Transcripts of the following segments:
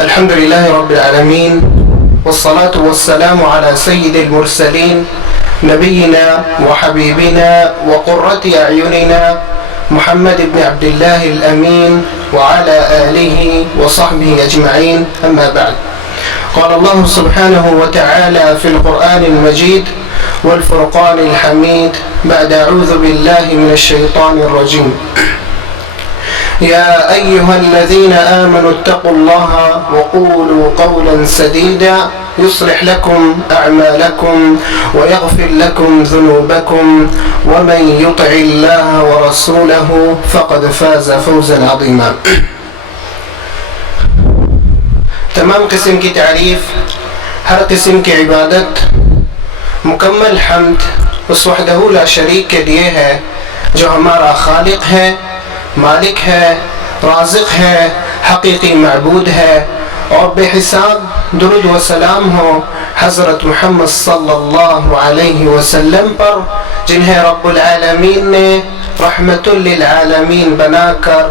الحمد لله رب العالمين، والصلاة والسلام على سيد المرسلين نبينا وحبيبنا وقرة أعيننا محمد بن عبد الله الأمين وعلى آله وصحبه أجمعين. أما بعد، قال الله سبحانه وتعالى في القرآن المجيد والفرقان الحميد بعد أعوذ بالله من الشيطان الرجيم: يا أيها الذين آمنوا اتقوا الله وقولوا قولا سديدا يصلح لكم أعمالكم ويغفر لكم ذنوبكم ومن يطع الله ورسوله فقد فاز فوزا عظيما. تمام قسم کی تعریف، ہر قسم کی عبادت، مکمل حمد اس وحدہ لا شریک کے لیے ہے جو ہمارا خالق ہے، مالک ہے، رازق ہے، حقیقی معبود ہے. اور بے حساب درود و سلام ہو حضرت محمد صلی اللہ علیہ وسلم پر، جنہیں رب العالمین نے رحمت للعالمین بنا کر،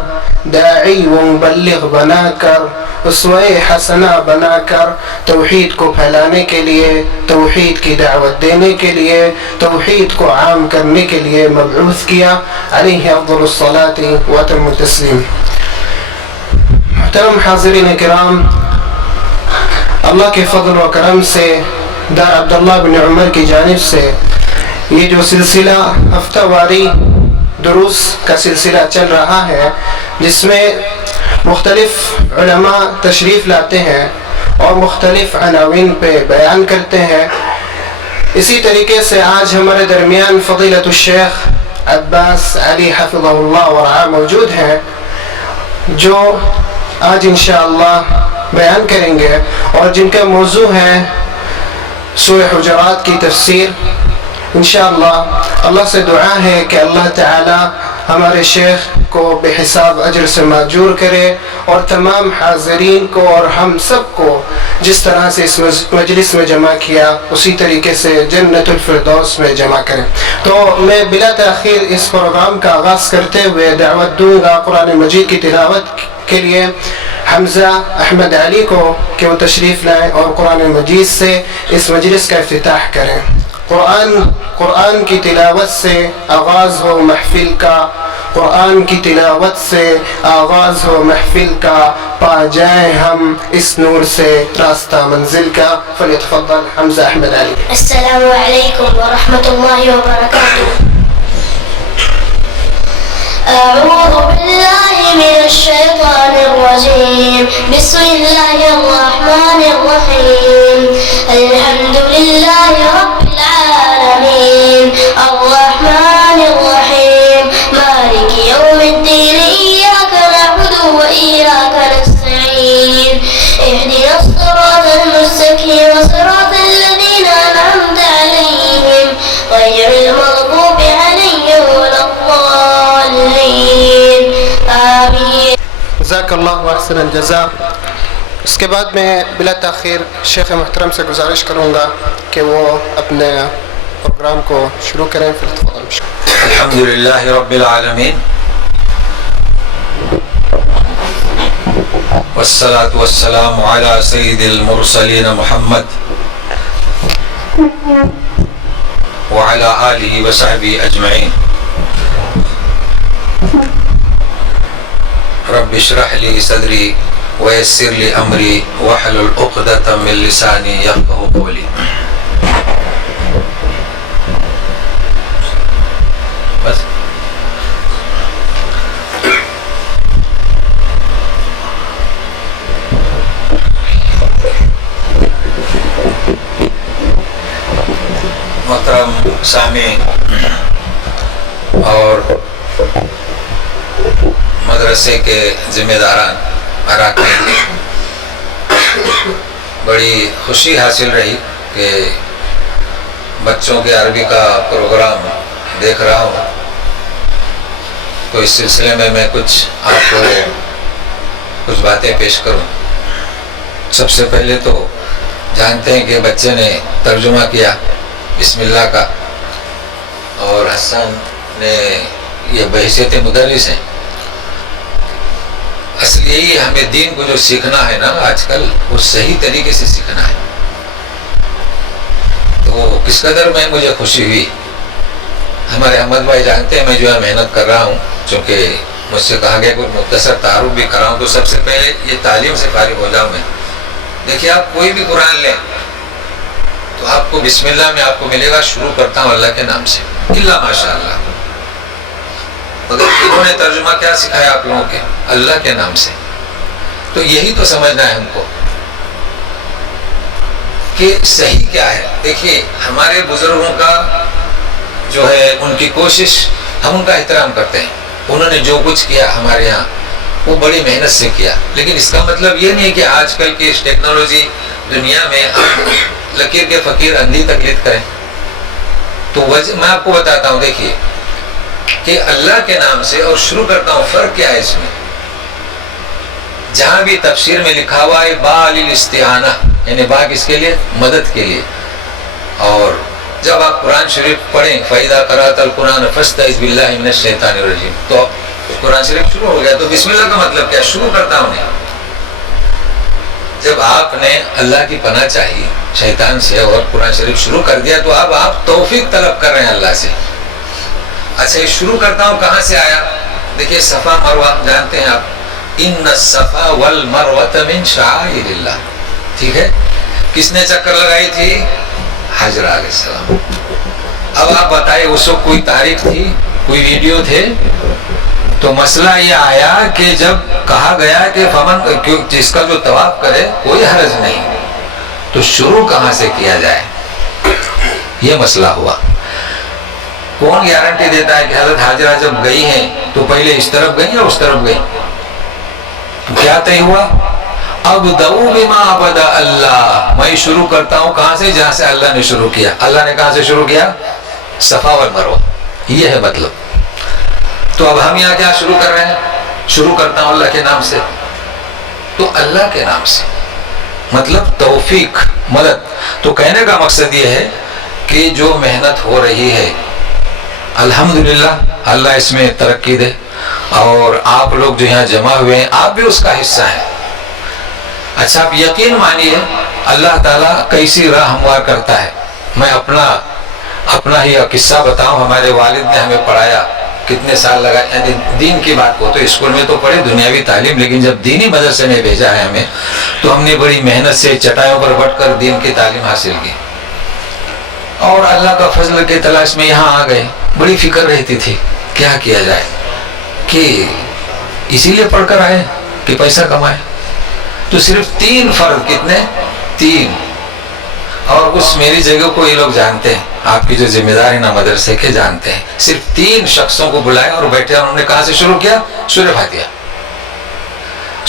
داعی و مبلغ بنا کر، اسوہ حسنہ بنا کر توحید کو پھیلانے کے لیے، توحید کی دعوت دینے کے لیے، توحید کو عام کرنے کے لیے مبعوث کیا. علیہ افضل الصلاۃ و اتم التسلیم. محترم حاضرین کرام، اللہ کے فضل و کرم سے دار عبداللہ بن عمر کی جانب سے یہ جو سلسلہ ہفتہ واری دروس کا سلسلہ چل رہا ہے، جس میں مختلف علماء تشریف لاتے ہیں اور مختلف عناوین پہ بیان کرتے ہیں، اسی طریقے سے آج ہمارے درمیان فضیلت الشیخ عباس علی حفظہ اللہ ورعاہ موجود ہیں، جو آج انشاءاللہ بیان کریں گے اور جن کا موضوع ہے سورہ حجرات کی تفسیر. انشاءاللہ اللہ سے دعا ہے کہ اللہ تعالی ہمارے شیخ کو بے حساب اجر سے ماجور کرے اور تمام حاضرین کو اور ہم سب کو جس طرح سے اس مجلس میں جمع کیا اسی طریقے سے جنت الفردوس میں جمع کرے. تو میں بلا تاخیر اس پروگرام کا آغاز کرتے ہوئے دعوت دوں گا قرآن مجید کی تلاوت کے لیے حمزہ احمد علی کو کہ وہ تشریف لائیں اور قرآن مجید سے اس مجلس کا افتتاح کریں. قرآن کی تلاوت سے آغاز ہو محفل کا، قرآن کی تلاوت سے آغاز ہو محفل کا، پا جائیں ہم اس نور سے راستہ منزل کا. فلیتفضل حمزہ احمد علی. السلام علیکم ورحمۃ اللہ وبرکاتہ. أعوذ بالله من الشيطان الرجيم. بسم الله الرحمن الرحيم. الحمد لله رب العالمين الرحمن الرحيم مالك يوم الدين إياك نعبد وإياك نستعين اهدنا الصراط المستقيم صراط الذين أنعمت عليهم غير المغضوب عليهم ولا الضالين آمين. جزاک اللہ احسن الجزاء. اس کے بعد میں بلا تاخیر شیخ محترم سے گزارش کروں گا کہ وہ اپنے پروگرام کو شروع کریں. الحمد للہ رب العالمین والصلاة والسلام على سید المرسلین محمد وعلى آلہ وصحبہ اجمعین. رب اشرح لي صدری ويسر لي امری واحلل عقدة من لسانی یفقهوا قولی. بس محترم سامعین اور مدرسے کے ذمہ داران اراکین، بڑی خوشی حاصل رہی کہ بچوں کے عربی کا پروگرام دیکھ رہا ہوں. تو اس سلسلے میں کچھ آپ کو کچھ باتیں پیش کروں. سب سے پہلے تو جانتے ہیں کہ بچے نے ترجمہ کیا بسم اللہ کا، اور حسن نے یہ بحیثیت مدرس ہیں. اصل لیے ہی ہمیں دین کو جو سیکھنا ہے نا آج کل، وہ صحیح طریقے سے سیکھنا ہے. تو کس قدر میں مجھے خوشی ہوئی. ہمارے احمد بھائی جانتے ہیں میں جو ہے محنت کر رہا ہوں، چونکہ مجھ سے کہا گیا کہ مختصر تعارف بھی کراؤں، تو سب سے پہلے یہ تعلیم سے فارغ ہو جاؤں میں. دیکھیے آپ کوئی بھی قرآن لیں تو آپ کو بسم اللہ میں آپ کو ملے گا، شروع کرتا ہوں اللہ کے نام سے، اللہ ماشاء اللہ. مگر انہوں نے ترجمہ کیا سکھایا آپ لوگوں کے؟ اللہ کے نام سے. تو یہی تو سمجھنا ہے ہم کو کہ صحیح کیا ہے. دیکھیے ہمارے بزرگوں کا جو ہے ان کی کوشش، ہم ان کا احترام کرتے ہیں. انہوں نے جو کچھ کیا ہمارے ہاں وہ بڑی محنت سے کیا. لیکن اس کا مطلب یہ نہیں کہ آج کل کی اس ٹیکنالوجی دنیا میں ہم لکیر کے فقیر اندھی تقلید کریں. تو میں آپ کو بتاتا ہوں، دیکھیے کہ اللہ کے نام سے اور شروع کرتا ہوں. فرق کیا ہے اس میں؟ جہاں بھی تفسیر میں لکھا ہوا ہے با للاستعانہ، یعنی با کس کے لیے؟ مدد کے لیے. اور جب آپ قرآن شریف پڑھیں فَإِذَا قَرَأْتَ الْقُرْآنَ فَاسْتَعِذْ بِاللَّهِ مِنَ الشَّيْطَانِ الرَّجِيمِ، تو قرآن شریف شروع ہو گیا. تو بسم اللہ کا مطلب کیا؟ شروع کرتا ہوں. جب آپ نے اللہ کی پناہ چاہی شیطان سے اور قرآن شریف شروع کر دیا تو اب آپ توفیق طلب کر رہے ہیں اللہ سے. اچھا یہ شروع کرتا ہوں کہاں سے آیا؟ دیکھیے صفا مروہ جانتے ہیں آپ، ان الصفا والمروۃ من شعائر اللہ. ٹھیک ہے، کس نے چکر لگائی تھی؟ حضرت علیہ السلام. اب آپ بتائیں اس وقت کوئی تاریخ تھی، کوئی ویڈیو تھے؟ تو مسئلہ یہ آیا کہ جب کہا گیا کہ فمن جس کا جو طواف کرے کوئی حرج نہیں، تو شروع کہاں سے کیا جائے؟ یہ مسئلہ ہوا. کون گارنٹی دیتا ہے کہ حضرت حاجرہ جب گئی ہیں تو پہلے اس طرف گئی یا اس طرف گئی؟ کیا طے ہوا؟ ابدؤ بما بدا اللہ، میں شروع کرتا ہوں کہاں سے؟ جہاں سے اللہ نے شروع کیا. اللہ نے کہاں سے شروع کیا؟ صفا والمروہ. یہ ہے مطلب. تو اب ہم یہاں کیا شروع کر رہے ہیں؟ شروع کرتا ہوں اللہ کے نام سے. تو اللہ کے نام سے مطلب توفیق، مدد. تو کہنے کا مقصد یہ ہے کہ جو محنت ہو رہی ہے الحمدللہ اللہ اس میں ترقی دے، اور آپ لوگ جو یہاں جمع ہوئے ہیں آپ بھی اس کا حصہ ہیں. اچھا آپ یقین مانیے اللہ تعالیٰ کیسی راہ ہموار کرتا ہے. میں اپنا ہی قصہ بتاؤں. ہمارے والد نے ہمیں پڑھایا، کتنے سال لگا، یعنی دین کی بات کو تو اسکول میں تو پڑھے دنیاوی تعلیم، لیکن جب دینی مدرسے میں بھیجا ہے ہمیں تو ہم نے بڑی محنت سے چٹائیوں پر بٹ کر دین کی تعلیم حاصل کی. اور اللہ کا فضل کے تلاش میں یہاں آ گئے. بڑی فکر رہتی تھی کیا کیا جائے، کہ اسی لیے پڑھ کر آئے کہ پیسہ کمائے. تو صرف 3 فرد، کتنے؟ 3. اور اس میری جگہ کو یہ لوگ جانتے ہیں، آپ کی جو ذمہ دار ہیں نا مدرسے کے جانتے ہیں. صرف 3 شخصوں کو بلایا اور بیٹھے، انہوں نے کہاں سے شروع کیا؟ سورہ فاتحہ.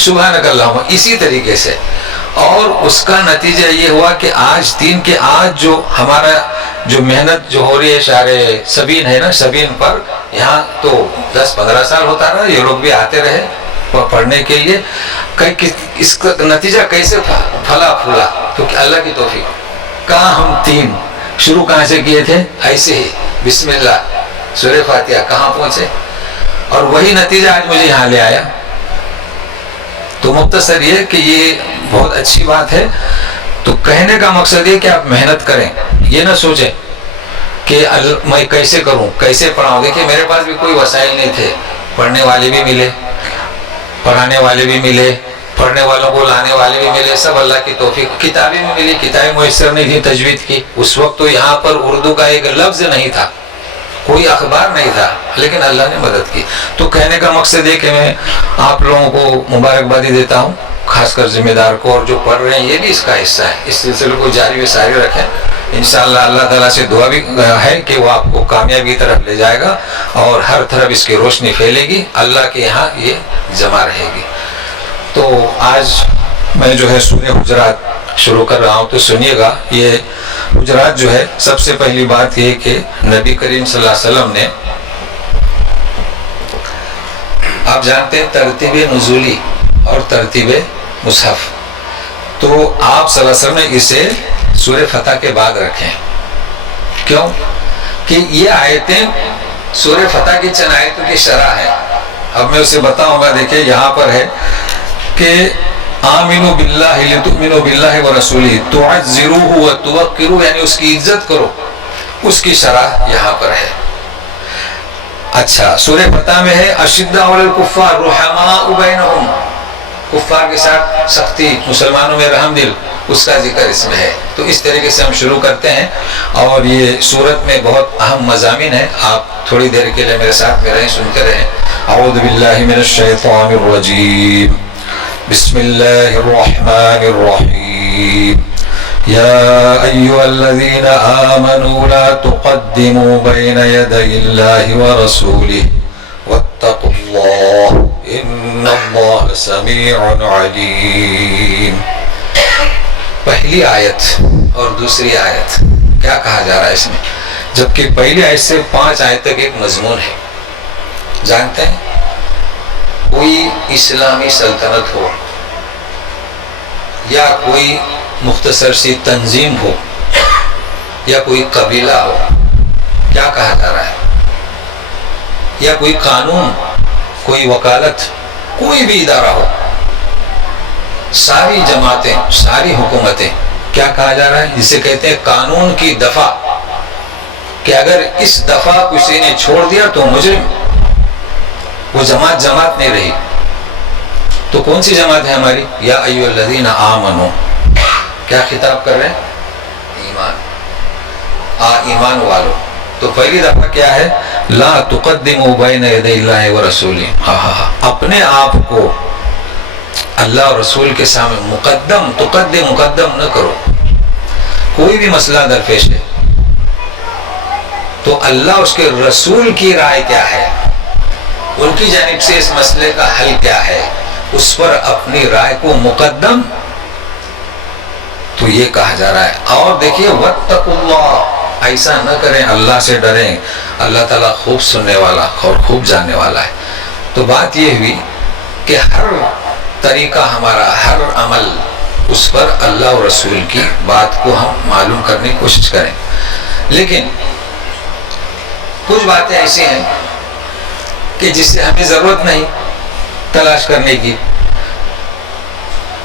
سبحانک اللہم. اسی طریقے سے. اور اس کا نتیجہ یہ ہوا کہ آج جو ہمارا جو محنت جو ہو رہی ہے شہر سبین ہے نا، سبین پر یہاں تو 10-15 سال ہوتا رہا. یہ لوگ بھی آتے رہے پڑھنے کے لیے. اس کا نتیجہ کیسے پھلا پھولا؟ تو اللہ کی توفیق. کہاں ہم 3 شروع کہاں سے کیے تھے؟ ایسے ہی بسم اللہ سورہ فاتحہ. کہاں پہنچے؟ اور وہی نتیجہ آج مجھے یہاں لے آیا. تو مختصر یہ کہ یہ بہت اچھی بات ہے. تو کہنے کا مقصد یہ کہ آپ محنت کریں، یہ نہ سوچیں کہ میں کیسے کروں، کیسے پڑھاؤں. دیکھیے میرے پاس بھی کوئی وسائل نہیں تھے. پڑھنے والے بھی ملے، پڑھانے والے بھی ملے، پڑھنے والوں کو لانے والے بھی ملے، سب اللہ کی توفیق. کتابیں بھی ملی، کتابیں میسر نہیں تھی تجوید کی. اس وقت تو یہاں پر اردو کا ایک لفظ نہیں تھا، کوئی اخبار نہیں تھا، لیکن اللہ نے مدد کی. تو کہنے کا مقصد ہے کہ میں آپ لوگوں کو مبارکبادی دیتا ہوں، خاص کر ذمہ دار کو، اور جو پڑھ رہے ہیں یہ بھی اس کا حصہ ہے. اس سلسلے کو جاری و ساری رکھیں. انشاءاللہ اللہ تعالیٰ سے دعا بھی ہے کہ وہ آپ کو کامیابی کی طرف لے جائے گا اور ہر طرف اس کی روشنی پھیلے گی. اللہ کے یہاں یہ جمع رہے گی. تو آج میں جو ہے سورہ حجرات شروع کر رہا ہوں. تو سنیے گا. یہ حجرات جو ہے سب سے پہلی بات یہ کہ نبی کریم صلی اللہ علیہ وسلم نے، آپ جانتے ہیں ترتیب نزولی اور ترتیب مصحف، تو آپ صلی اللہ علیہ وسلم نے اسے سورہ فتح کے بعد رکھیں. کیوں؟ کہ یہ آیتیں سورہ فتح کی چند آیتوں کی شرح ہے. اب میں اسے بتاؤں گا. دیکھیں یہاں پر ہے کہ آمنوا باللہ لتؤمنوا باللہ ورسولہ تعزروہ وتوقروہ، یعنی اس کی عزت کرو، اس کی شرح یہاں پر ہے۔ اچھا، سورہ فتح میں ہے اشداء علی الکفار رحماء بینہم، کفار کے ساتھ سختی، مسلمانوں میں رحم دل، اس کا ذکر اس میں ہے۔ تو اس طریقے سے ہم شروع کرتے ہیں، اور یہ سورت میں بہت اہم مضامین ہیں، آپ تھوڑی دیر کے لیے میرے ساتھ میں رہیں، سنتے رہیں۔ اعوذ باللہ من الشیطان الرجیم، بسم اللہ الرحمن الرحیم، یا ایھا الذین آمنوا لا تقدموا بین یدی اللہ ورسولہ واتقوا اللہ ان اللہ سمیع علیم۔ پہلی آیت اور دوسری آیت کیا کہا جا رہا ہے اس میں؟ جبکہ پہلی آیت سے 5 آیت تک ایک مضمون ہے۔ جانتے ہیں، کوئی اسلامی سلطنت ہو یا کوئی مختصر سی تنظیم ہو یا کوئی قبیلہ ہو، کیا کہا جا رہا ہے؟ یا کوئی قانون، کوئی وکالت، کوئی بھی ادارہ ہو، ساری جماعتیں، ساری حکومتیں، کیا کہا جا رہا ہے؟ جسے کہتے ہیں قانون کی دفعہ، کہ اگر اس دفعہ کسی نے چھوڑ دیا تو مجرم، وہ جماعت نہیں رہی۔ تو کون سی جماعت ہے ہماری؟ یا ایھا الذین آمنو، کیا خطاب کر رہے ہیں؟ ایمان، ایمان والو۔ تو پہلی دفعہ کیا ہے؟ لا تقدموا بین یدی اللہ ورسولہ، اپنے آپ کو اللہ اور رسول کے سامنے مقدم نہ کرو۔ کوئی بھی مسئلہ درپیش ہے تو اللہ اس کے رسول کی رائے کیا ہے، ان کی جانب سے اس مسئلے کا حل کیا ہے، اس پر اپنی رائے کو مقدم، تو یہ کہا جا رہا ہے۔ اور دیکھیے واتقوا اللہ، ایسا نہ کریں، اللہ سے ڈریں، اللہ تعالیٰ خوب سننے والا اور خوب جاننے والا ہے۔ تو بات یہ ہوئی کہ ہر طریقہ ہمارا، ہر عمل، اس پر اللہ اور رسول کی بات کو ہم معلوم کرنے کی کوشش کریں۔ لیکن کچھ باتیں ایسی ہیں کہ جس سے ہمیں ضرورت نہیں تلاش کرنے کی،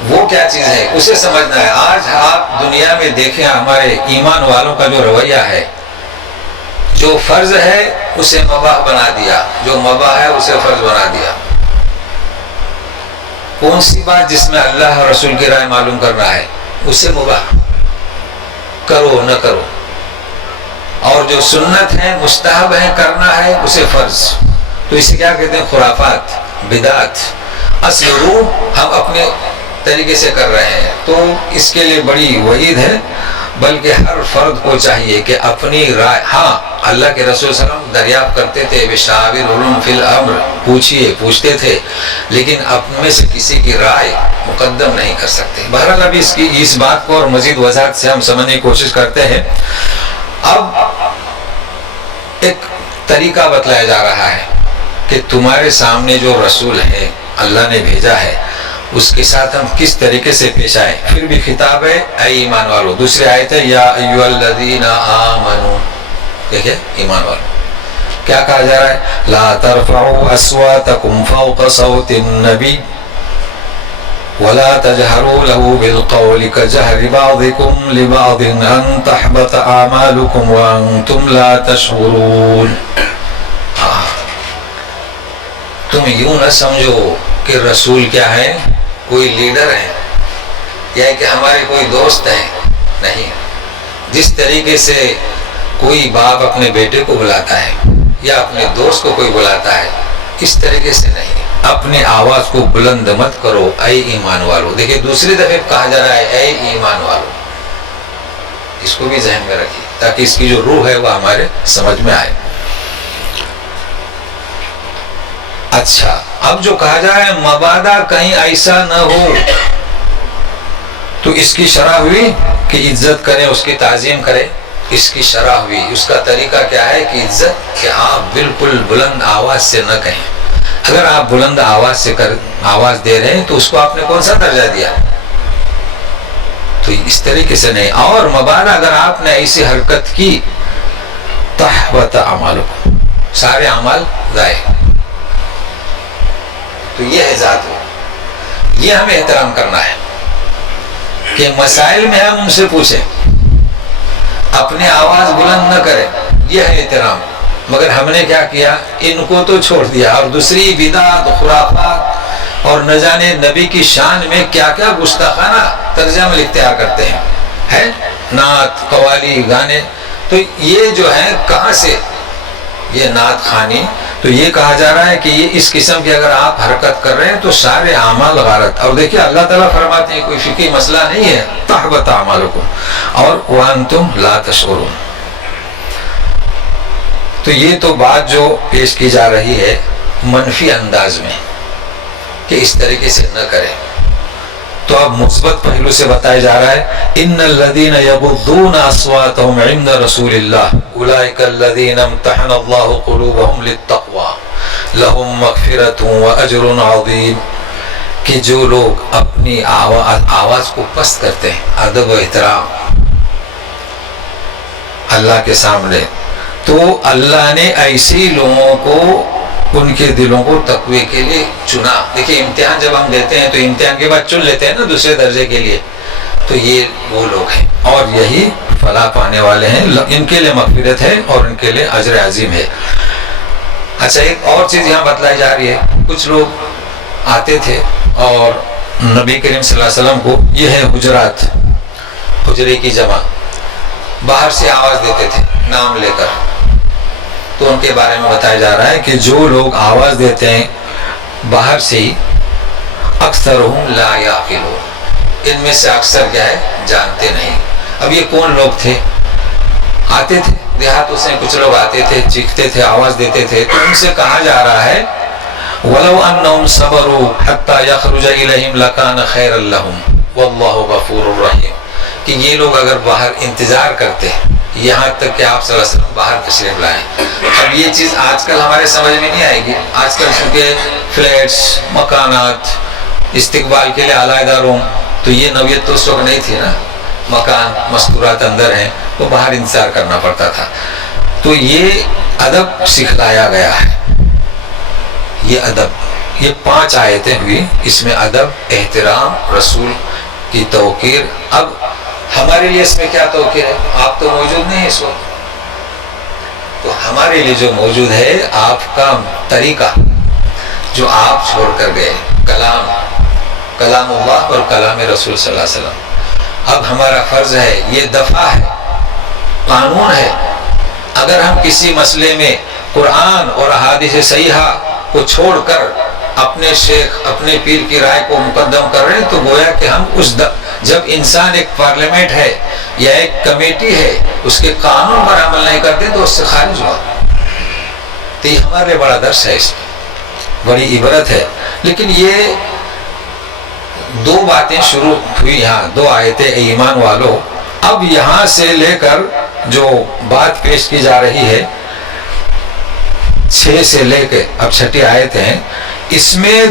وہ کیا چیز ہے اسے سمجھنا ہے۔ آج آپ دنیا میں دیکھیں ہمارے ایمان والوں کا جو رویہ ہے، جو فرض ہے اسے مباح بنا دیا، جو مباح ہے اسے فرض بنا دیا۔ کون سی بات جس میں اللہ اور رسول کی رائے معلوم کرنا ہے اسے مباح کرو نہ کرو، اور جو سنت ہے، مستحب ہے، کرنا ہے اسے فرض۔ تو اسے کیا کہتے ہیں؟ خرافات، بدعت۔ اصل روح ہم اپنے طریقے سے کر رہے ہیں، تو اس کے لیے بڑی وعید ہے۔ بلکہ ہر فرد کو چاہیے کہ اپنی رائے، ہاں اللہ کے رسول صلی اللہ علیہ وسلم دریافت کرتے تھے، بشاورہم فی الامر، پوچھتے تھے، لیکن اپنے میں سے کسی کی رائے مقدم نہیں کر سکتے۔ بہرحال ابھی اس بات کو اور مزید وضاحت سے ہم سمجھنے کی کوشش کرتے ہیں۔ اب ایک طریقہ بتلایا جا رہا ہے کہ تمہارے سامنے جو رسول ہے، اللہ نے بھیجا ہے، اس کے ساتھ ہم کس طریقے سے پیش آئے۔ پھر بھی خطاب ہے اے ایمان والو۔ دوسری آیت ہے یا ایھا الذین آمنو، دیکھیں ایمان والو کیا کہا جا رہا ہے؟ لا ترفعوا اصواتکم فوق صوت النبی ولا تجهروا له بالقول كجهر بعضكم لبعض ان تحبط اعمالكم وانتم لا تشعرون۔ تم یوں نہ سمجھو کہ رسول کیا ہے، کوئی لیڈر ہے یا کہ ہمارے کوئی دوست ہیں، نہیں۔ جس طریقے سے کوئی باپ اپنے بیٹے کو بلاتا ہے یا اپنے دوست کو کوئی بلاتا ہے، اس طریقے سے نہیں۔ اپنی آواز کو بلند مت کرو اے ایمان والو۔ دیکھیں دوسری دفعہ کہا جا رہا ہے اے ایمان والو، اس کو بھی ذہن میں رکھیے تاکہ اس کی جو روح ہے وہ ہمارے سمجھ میں آئے۔ اچھا، اب جو کہا جا رہا ہے مبادا کہیں ایسا نہ ہو، تو اس کی شرح ہوئی کہ عزت کرے، اس کی تعظیم کرے، اس کی شرح ہوئی۔ اس کا طریقہ کیا ہے کہ عزت، کہ آپ بالکل بلند آواز سے نہ کہیں۔ اگر آپ بلند آواز دے رہے ہیں تو اس کو آپ نے کون سا درجہ دیا؟ تو اس طریقے سے نہیں۔ اور مبادا اگر آپ نے ایسی حرکت کی، تحبط اعمالکم، سارے اعمال ضائع۔ تو یہ ہے ذات ہو۔ یہ ہمیں احترام کرنا ہے کہ مسائل میں ہم ان سے پوچھیں، اپنے آواز بلند نہ کریں، یہ ہے احترام۔ مگر ہم نے کیا کیا، ان کو تو چھوڑ دیا اور دوسری بدعت خرافات اور نہ جانے نبی کی شان میں کیا کیا گستاخانہ طرز عمل اختیار کرتے ہیں، ہے نعت، قوالی، گانے۔ تو یہ جو ہے کہاں سے یہ نعت خوانی، تو یہ کہا جا رہا ہے کہ یہ اس قسم کی اگر آپ حرکت کر رہے ہیں تو سارے اعمال غارت۔ اور دیکھیے اللہ تعالیٰ فرماتے ہیں کوئی فقہی مسئلہ نہیں ہے، تحبط اعمالکم اور وانتم لا تشعرون۔ تو یہ تو بات جو پیش کی جا رہی ہے منفی انداز میں کہ اس طریقے سے نہ کریں، تو اب مثبت پہلو سے بتایا جا رہا ہے ان الذين يغضون اصواتهم عند رسول الله اولئك الذين امتحن الله قلوبهم للتقوى لهم مغفرة واجر عظیم، کہ جو لوگ اپنی آواز کو پست کرتے ہیں، ادب و احترام اللہ کے سامنے، تو اللہ نے ایسے لوگوں کو ان کے دلوں کو تقوی کے لیے چنا۔ دیکھیں امتحان جب ہم دیتے ہیں تو امتحان کے بعد چن لیتے ہیں نا دوسرے درجے کے لیے، تو یہ وہ لوگ ہیں اور یہی فلاح پانے والے ہیں، ان کے لیے مغفرت ہے اور ان کے لیے اجر عظیم ہے۔ اچھا ایک اور چیز یہاں بتلائی جا رہی ہے، کچھ لوگ آتے تھے اور نبی کریم صلی اللہ علیہ وسلم کو، یہ ہے حجرات، حجرے کی جمع، باہر سے آواز دیتے تھے نام لے کر، تو ان کے بارے میں بتایا جا رہا ہے کہ جو لوگ آواز دیتے ہیں باہر سے ہی اکثرهم لا یعقلون، ان میں سے اکثر کیا ہے جانتے نہیں۔ اب یہ کون لوگ تھے؟ آتے تھے دیہاتوں سے، کچھ لوگ آتے تھے، چیختے تھے، آواز دیتے تھے، تو ان سے کہا جا رہا ہے وَلَوْ أَنَّهُمْ صَبَرُوا حَتَّى يَخْرُجَ إِلَيْهِمْ لَكَانَ خَيْرًا لَهُمْ وَاللَّهُ غَفُورٌ رَحِيمٌ، کہ یہ لوگ اگر باہر انتظار کرتے یہاں تک کہ آپ صلی اللہ علیہ وسلم باہر تشریف لائیں۔ اب یہ چیز آج کل ہمارے سمجھ میں نہیں آئے گی، آج کل چونکہ فلیٹس، مکانات، استقبال کے لیے علیحدہ روم، تو یہ نوعیت تو اس وقت نہیں تھی نا، مکان مستورات اندر ہیں، تو باہر انتظار کرنا پڑتا تھا۔ تو یہ ادب سکھلایا گیا ہے، یہ ادب، یہ 5 آیتیں ہوئی، اس میں ادب، احترام، رسول کی توقیر۔ اب ہمارے لیے اس میں کیا توقیر ہے؟ آپ تو موجود نہیں اس وقت، تو ہمارے لیے جو موجود ہے آپ کا طریقہ جو آپ چھوڑ کر گئے، کلام اللہ اور کلام رسول صلی اللہ علیہ وسلم۔ اب ہمارا فرض ہے، یہ دفعہ ہے، قانون ہے، اگر ہم کسی مسئلے میں قرآن اور احادیث صحیحہ کو چھوڑ کر اپنے شیخ، اپنے پیر کی رائے کو مقدم کر رہے ہیں، تو گویا کہ ہم جب انسان ایک پارلیمنٹ ہے یا ایک کمیٹی ہے، اس کے قانون پر عمل نہیں کرتے تو اس سے خارج ہوا۔ تو یہ ہمارے لیے بڑا درس ہے، اس میں بڑی عبرت ہے۔ لیکن یہ 2 باتیں شروع ہوئی یہاں، 2 آیتیں ایمان والو۔ اب یہاں سے لے کر جو بات پیش کی جا رہی ہے 6 سے لے کے اب 6 آیت ہیں، اس میں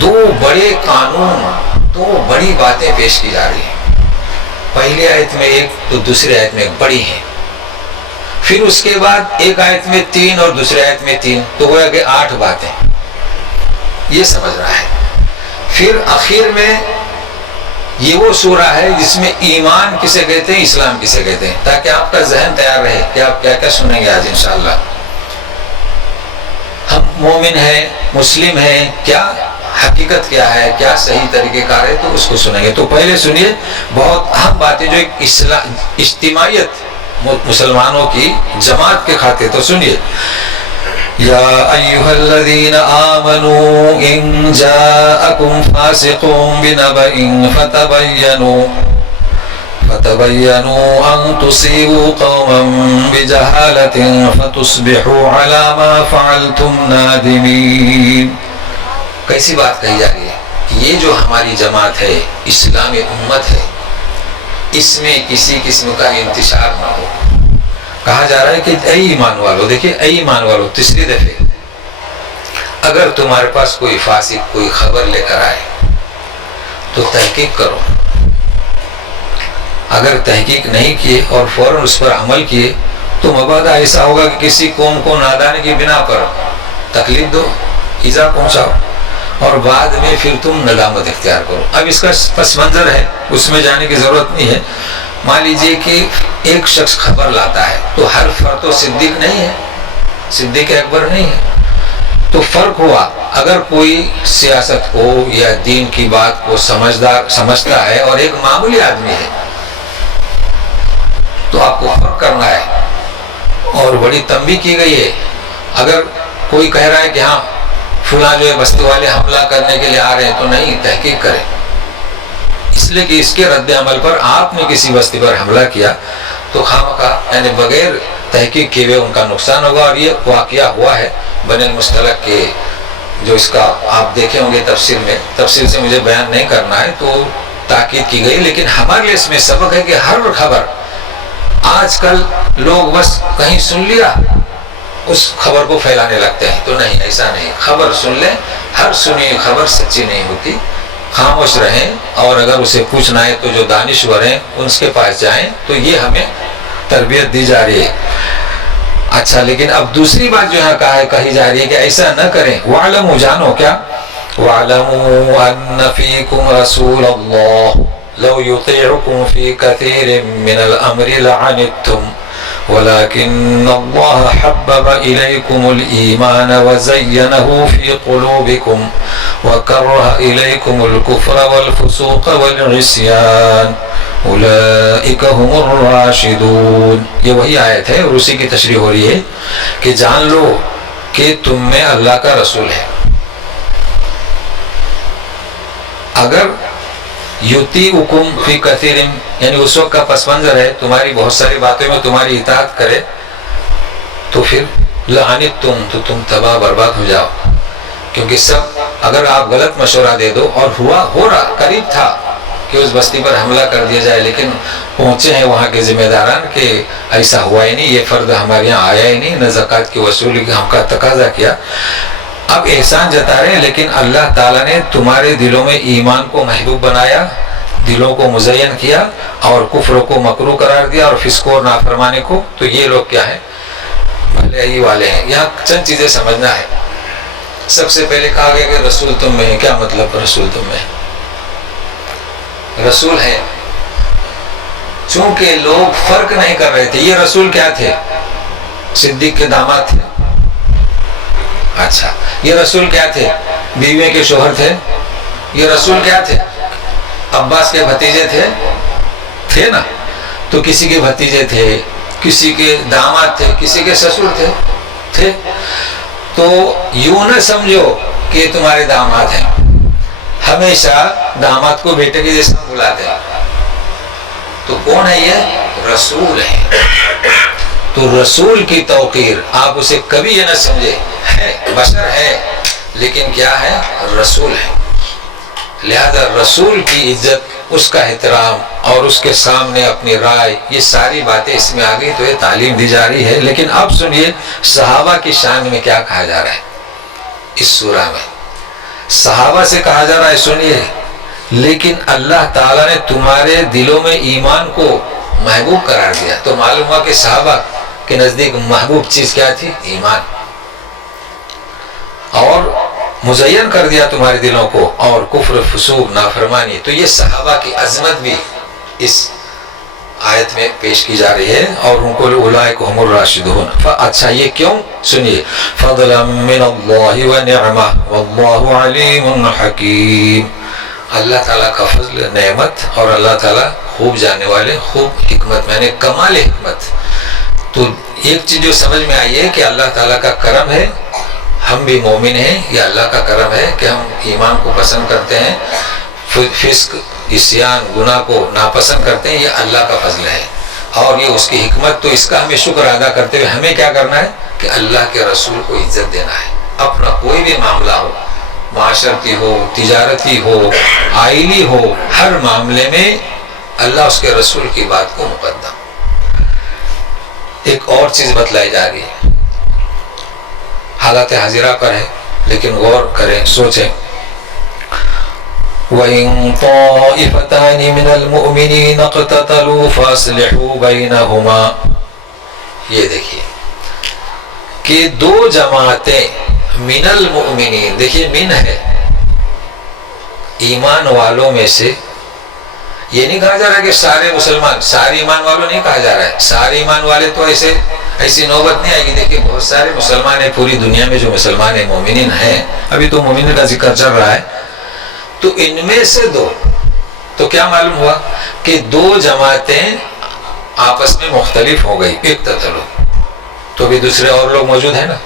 2 بڑے قانون، 2 بڑی باتیں پیش کی جا رہی ہیں۔ پہلی آیت میں ایک، تو دوسری آیت میں ایک بڑی ہے، پھر اس کے بعد ایک آیت میں 3 اور دوسری آیت میں 3، تو گویا کہ 8 باتیں، یہ سمجھ رہا ہے۔ پھر آخر میں یہ وہ سورہ ہے جس میں ایمان کسے کہتے ہیں، اسلام کسے کہتے ہیں، تاکہ آپ کا ذہن تیار رہے کہ آپ کیا کیا سنیں گے آج انشاءاللہ۔ ہم مومن ہیں، مسلم ہیں، کیا حقیقت کیا ہے، کیا صحیح طریقہ کار ہے، تو اس کو سنیں گے۔ تو پہلے سنیے بہت اہم باتیں جو ایک اجتماعیت مسلمانوں کی جماعت کے خاطر، تو سنیے یا ایھا الذین آمنوا ان جاءکم فاسق بنبأ فتبینوا ان تصیبوا قوما بجہالة فتصبحوا علی ما فعلتم نادمین۔ کیسی بات کہی جا رہی ہے؟ یہ جو ہماری جماعت ہے، اسلامی امت ہے، اس میں کسی قسم کا انتشار نہ ہو۔ کہا جا رہا ہے کہ اے ایمان والو، دیکھیں اے ایمان والو 3 دفعے، اگر تمہارے پاس کوئی فاسق کوئی خبر لے کر آئے تو تحقیق کرو۔ اگر تحقیق نہیں کیے اور فوراً اس پر عمل کیے تو مبادا ایسا ہوگا کہ کسی قوم کو نادانی کی بنا پر تکلیف دو، ایذا پہنچاؤ۔ اور بعد میں پھر تم ندامت اختیار کرو. اب اس کا پس منظر ہے، اس میں جانے کی ضرورت نہیں ہے. مان لیجئے کہ ایک شخص خبر لاتا ہے تو ہر فرد تو صدیق نہیں ہے، صدیق اکبر نہیں ہے. تو فرق ہوا، اگر کوئی سیاست کو یا دین کی بات کو سمجھتا ہے اور ایک معمولی آدمی ہے تو آپ کو فرق کرنا ہے. اور بڑی تنبیہ کی گئی ہے، اگر کوئی کہہ رہا ہے کہ ہاں فلاں جو ہے بستی والے حملہ کرنے کے لیے آ رہے ہیں تو نہیں، تحقیق کریں. اس لیے کہ اس کے رد عمل پر آپ نے کسی بستی پر حملہ کیا تو خامخواہ یعنی بغیر تحقیق کیے ہوئے ان کا نقصان ہوگا. اور یہ واقعہ ہوا ہے بنی المصطلق کے، جو اس کا آپ دیکھے ہوں گے تفصیل سے مجھے بیان نہیں کرنا ہے تو تاکید کی گئی. لیکن ہمارے لیے اس میں سبق ہے کہ ہر خبر، آج کل لوگ بس کہیں سن لیا اس خبر کو پھیلانے لگتے ہیں، تو نہیں، ایسا نہیں. خبر سن لیں، ہر سنی خبر سچی نہیں ہوتی. خاموش رہیں، اور اگر اسے پوچھنا ہے تو جو دانشور ہیں ان کے پاس جائیں. تو یہ ہمیں تربیت دی جا رہی ہے. اچھا، لیکن اب دوسری بات جو یہاں کہی جا رہی ہے کہ ایسا نہ کریں. وَعْلَمُوا، جانو کیا؟ وَعْلَمُوا أَنَّ فِيكُمْ رَسُولَ اللَّهِ لَوْ يُطِيعُكُمْ فِي كَثِيرٍ مِّنَ الْأَمْرِ لَعَنِتُّمْ وَلَكِنَّ اللَّهَ حَبَّبَ إِلَيْكُمُ الْإِيمَانَ وَزَيَّنَهُ فِي قُلُوبِكُمْ وَكَرَّهَ إِلَيْكُمُ الْكُفْرَ وَالْفُسُوقَ وَالْعِصْيَانَ أُولَئِكَ هُمُ الرَّاشِدُونَ. یہ وہی آیت ہے اور اسی کی تشریح ہو رہی ہے کہ جان لو کہ تم میں اللہ کا رسول ہے. اگر یطیعکم فی کثیر، یعنی اس وقت کا پس منظر ہے تمہاری بہت ساری باتوں میں تمہاری اطاعت کرے تو پھر لعنتم، تو تم تباہ برباد ہو جاؤ. کیونکہ سب اگر آپ غلط مشورہ دے دو، اور ہو رہا قریب تھا کہ اس بستی پر حملہ کر دیا جائے، لیکن پہنچے ہیں وہاں کے ذمہ داران کہ ایسا ہوا ہی نہیں، یہ فرد ہمارے یہاں آیا ہی نہیں، نہ زکوٰۃ کی وصولی ہم کا تقاضا کیا. اب احسان جتا رہے ہیں، لیکن اللہ تعالیٰ نے تمہارے دلوں میں ایمان کو محبوب بنایا، دلوں کو مزین کیا، اور کفر کو مکروہ قرار دیا، اور فسق اور نافرمانی کو. تو یہ لوگ کیا ہیں؟ بھلے ہی والے ہیں. یہاں چند چیزیں سمجھنا ہے. سب سے پہلے کہا گیا کہ رسول تم میں ہے. کیا مطلب رسول تم میں ہے؟ رسول ہے چونکہ لوگ فرق نہیں کر رہے تھے. یہ رسول کیا تھے؟ صدیق کے داماد تھے. اچھا، یہ رسول کیا تھے؟ بیوی کے شوہر تھے. یہ رسول کیا تھے؟ عباس کے بھتیجے تھے نا. تو کسی کے بھتیجے تھے، کسی کے داماد تھے، کسی کے سسر تھے. تو یوں نہ سمجھو کہ تمہارے داماد ہیں. ہمیشہ داماد کو بیٹے کے جیسا بلاتے ہیں. تو کون ہے یہ؟ رسول ہے. تو رسول کی توقیر آپ اسے کبھی یہ نہ سمجھے، ہے بشر ہے لیکن کیا ہے؟ رسول ہے. لہذا رسول کی عزت، اس کا احترام، اور اس کے سامنے اپنی رائے، یہ ساری باتیں اس میں آ گئی. تو یہ تعلیم دی جا رہی ہے. لیکن اب سنیے صحابہ کی شان میں کیا کہا جا رہا ہے اس سورہ میں. صحابہ سے کہا جا رہا ہے، سنیے، لیکن اللہ تعالیٰ نے تمہارے دلوں میں ایمان کو محبوب قرار دیا. تو معلوم ہوا کہ صحابہ کے نزدیک محبوب چیز کیا تھی؟ ایمان. اور مزین کر دیا تمہارے دلوں کو، اور کفر، فسوق، نافرمانی. تو یہ صحابہ کی عظمت بھی اس آیت میں پیش کی جا رہی ہے. اور ان کو اولئک هم الراشدون. اچھا، یہ کیوں؟ سنیے، فضلا من اللہ ونعمہ واللہ علیم حکیم. اللہ تعالیٰ کا فضل، نعمت، اور اللہ تعالیٰ خوب جاننے والے، خوب حکمت، میں نے کمال حکمت. تو ایک چیز جو سمجھ میں آئی ہے کہ اللہ تعالیٰ کا کرم ہے. ہم بھی مومن ہیں، یہ اللہ کا کرم ہے کہ ہم ایمان کو پسند کرتے ہیں، فسق، عصیان، گناہ کو ناپسند کرتے ہیں. یہ اللہ کا فضل ہے اور یہ اس کی حکمت. تو اس کا ہمیں شکر ادا کرتے ہوئے ہمیں کیا کرنا ہے کہ اللہ کے رسول کو عزت دینا ہے. اپنا کوئی بھی معاملہ ہو، معاشرتی ہو، تجارتی ہو، آئلی ہو، ہر معاملے میں اللہ اس کے رسول کی بات کو مقدم. ایک اور چیز بتلائی جا رہی ہے، حالات حاضرہ پر ہے لیکن غور کریں، سوچیں. وَإِن طَائِفَتَانِ مِنَ الْمُؤْمِنِينَ اقْتَتَلُوا فَأَصْلِحُوا بَيْنَهُمَا. یہ دیکھیے کہ دو جماعتیں من المؤمنین، دیکھیے من ہے ایمان والوں میں سے، یہ نہیں کہا جا رہا کہ سارے مسلمان، سارے ایمان والوں نہیں کہا جا رہا ہے، سارے ایمان والے تو ایسی نوبت نہیں آئے گی. دیکھیے بہت سارے مسلمان ہیں پوری دنیا میں، جو مسلمان ہیں مومنین ہیں، ابھی تو مومنین کا ذکر چل رہا ہے. تو ان میں سے دو، تو کیا معلوم ہوا کہ دو جماعتیں آپس میں مختلف ہو گئی. اقتتلوا، تو بھی دوسرے اور لوگ موجود ہیں نا.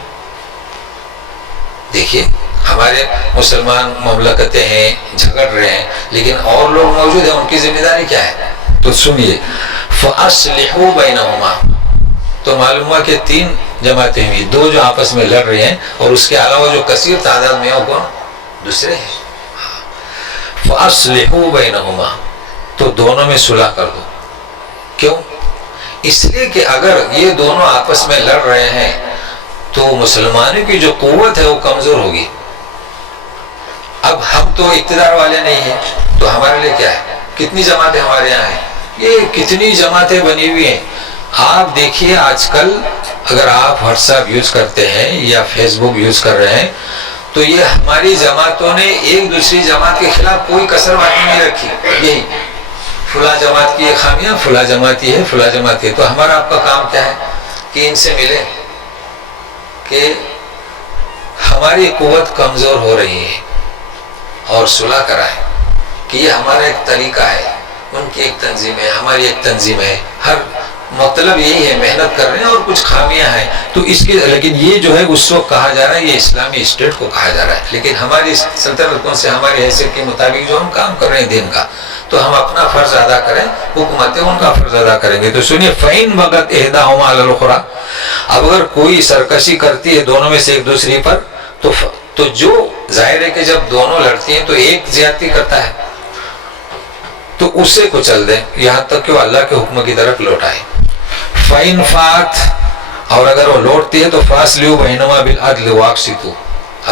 دیکھیے ہمارے مسلمان مملکتیں ہیں، جھگڑ رہے ہیں، لیکن اور لوگ موجود ہیں، ان کی ذمہ داری کیا ہے؟ تو سنیے، فَأَصْلِحُوا بَيْنَهُمَا، تو معلوم ہوا کہ تین جماعتیں ہوئی، دو جو آپس میں لڑ رہی ہیں، اور اس کے علاوہ جو کثیر تعداد میں ہیں کون؟ دوسرے ہیں. فَأَصْلِحُوا بَيْنَهُمَا، تو دونوں میں صلح کر دو. کیوں؟ اس لیے کہ اگر یہ دونوں آپس میں لڑ رہے ہیں تو مسلمانوں کی جو قوت ہے وہ کمزور ہوگی. اب ہم تو اقتدار والے نہیں ہیں، تو ہمارے لیے کیا ہے؟ کتنی جماعتیں ہمارے یہاں ہیں، یہ کتنی جماعتیں بنی ہوئی ہیں. آپ دیکھیے آج کل اگر آپ واٹس ایپ یوز کرتے ہیں یا فیس بک یوز کر رہے ہیں، تو یہ ہماری جماعتوں نے ایک دوسری جماعت کے خلاف کوئی کسر باقی نہیں رکھی. یہی فلاں جماعت کی یہ خامیاں، فلاں جماعت یہ ہے، فلاں جماعت یہ. تو ہمارا آپ کا کام کیا ہے کہ ان سے ملے کہ ہماری قوت کمزور ہو رہی ہے اور صلح کرائے، کہ یہ ہمارا ایک طریقہ ہے، ان کی ایک تنظیم ہے، ہماری ایک تنظیم ہے. ہر مطلب یہی ہے، محنت کر رہے ہیں اور کچھ خامیاں ہیں. تو اس کے لیکن یہ جو ہے اس وقت کہا جا رہا ہے، یہ اسلامی اسٹیٹ کو کہا جا رہا ہے. لیکن ہماری سلطنت کون سے، ہماری حیثیت کے مطابق جو ہم کام کر رہے ہیں دین کا، تو ہم اپنا فرض ادا کریں، حکومتیں ان کا فرض ادا کریں گے. تو سنیے، فَإِن بَغَتْ إِحْدَاهُمَا عَلَى الْأُخْرَى، اب اگر کوئی سرکشی کرتی ہے دونوں میں سے ایک دوسری پر، تو جو ظاہر ہے کہ جب دونوں لڑتی ہیں تو ایک زیادتی کرتا ہے، تو اسے کچل دیں یہاں تک کہ وہ اللہ کے حکم کی طرف لوٹائے. فَإِن فَاتْ، اور اگر وہ لوٹتی ہے تو فَأَصْلِحُوا بَيْنَهُمَا بِالْعَدْلِ وَأَقْسِطُوا،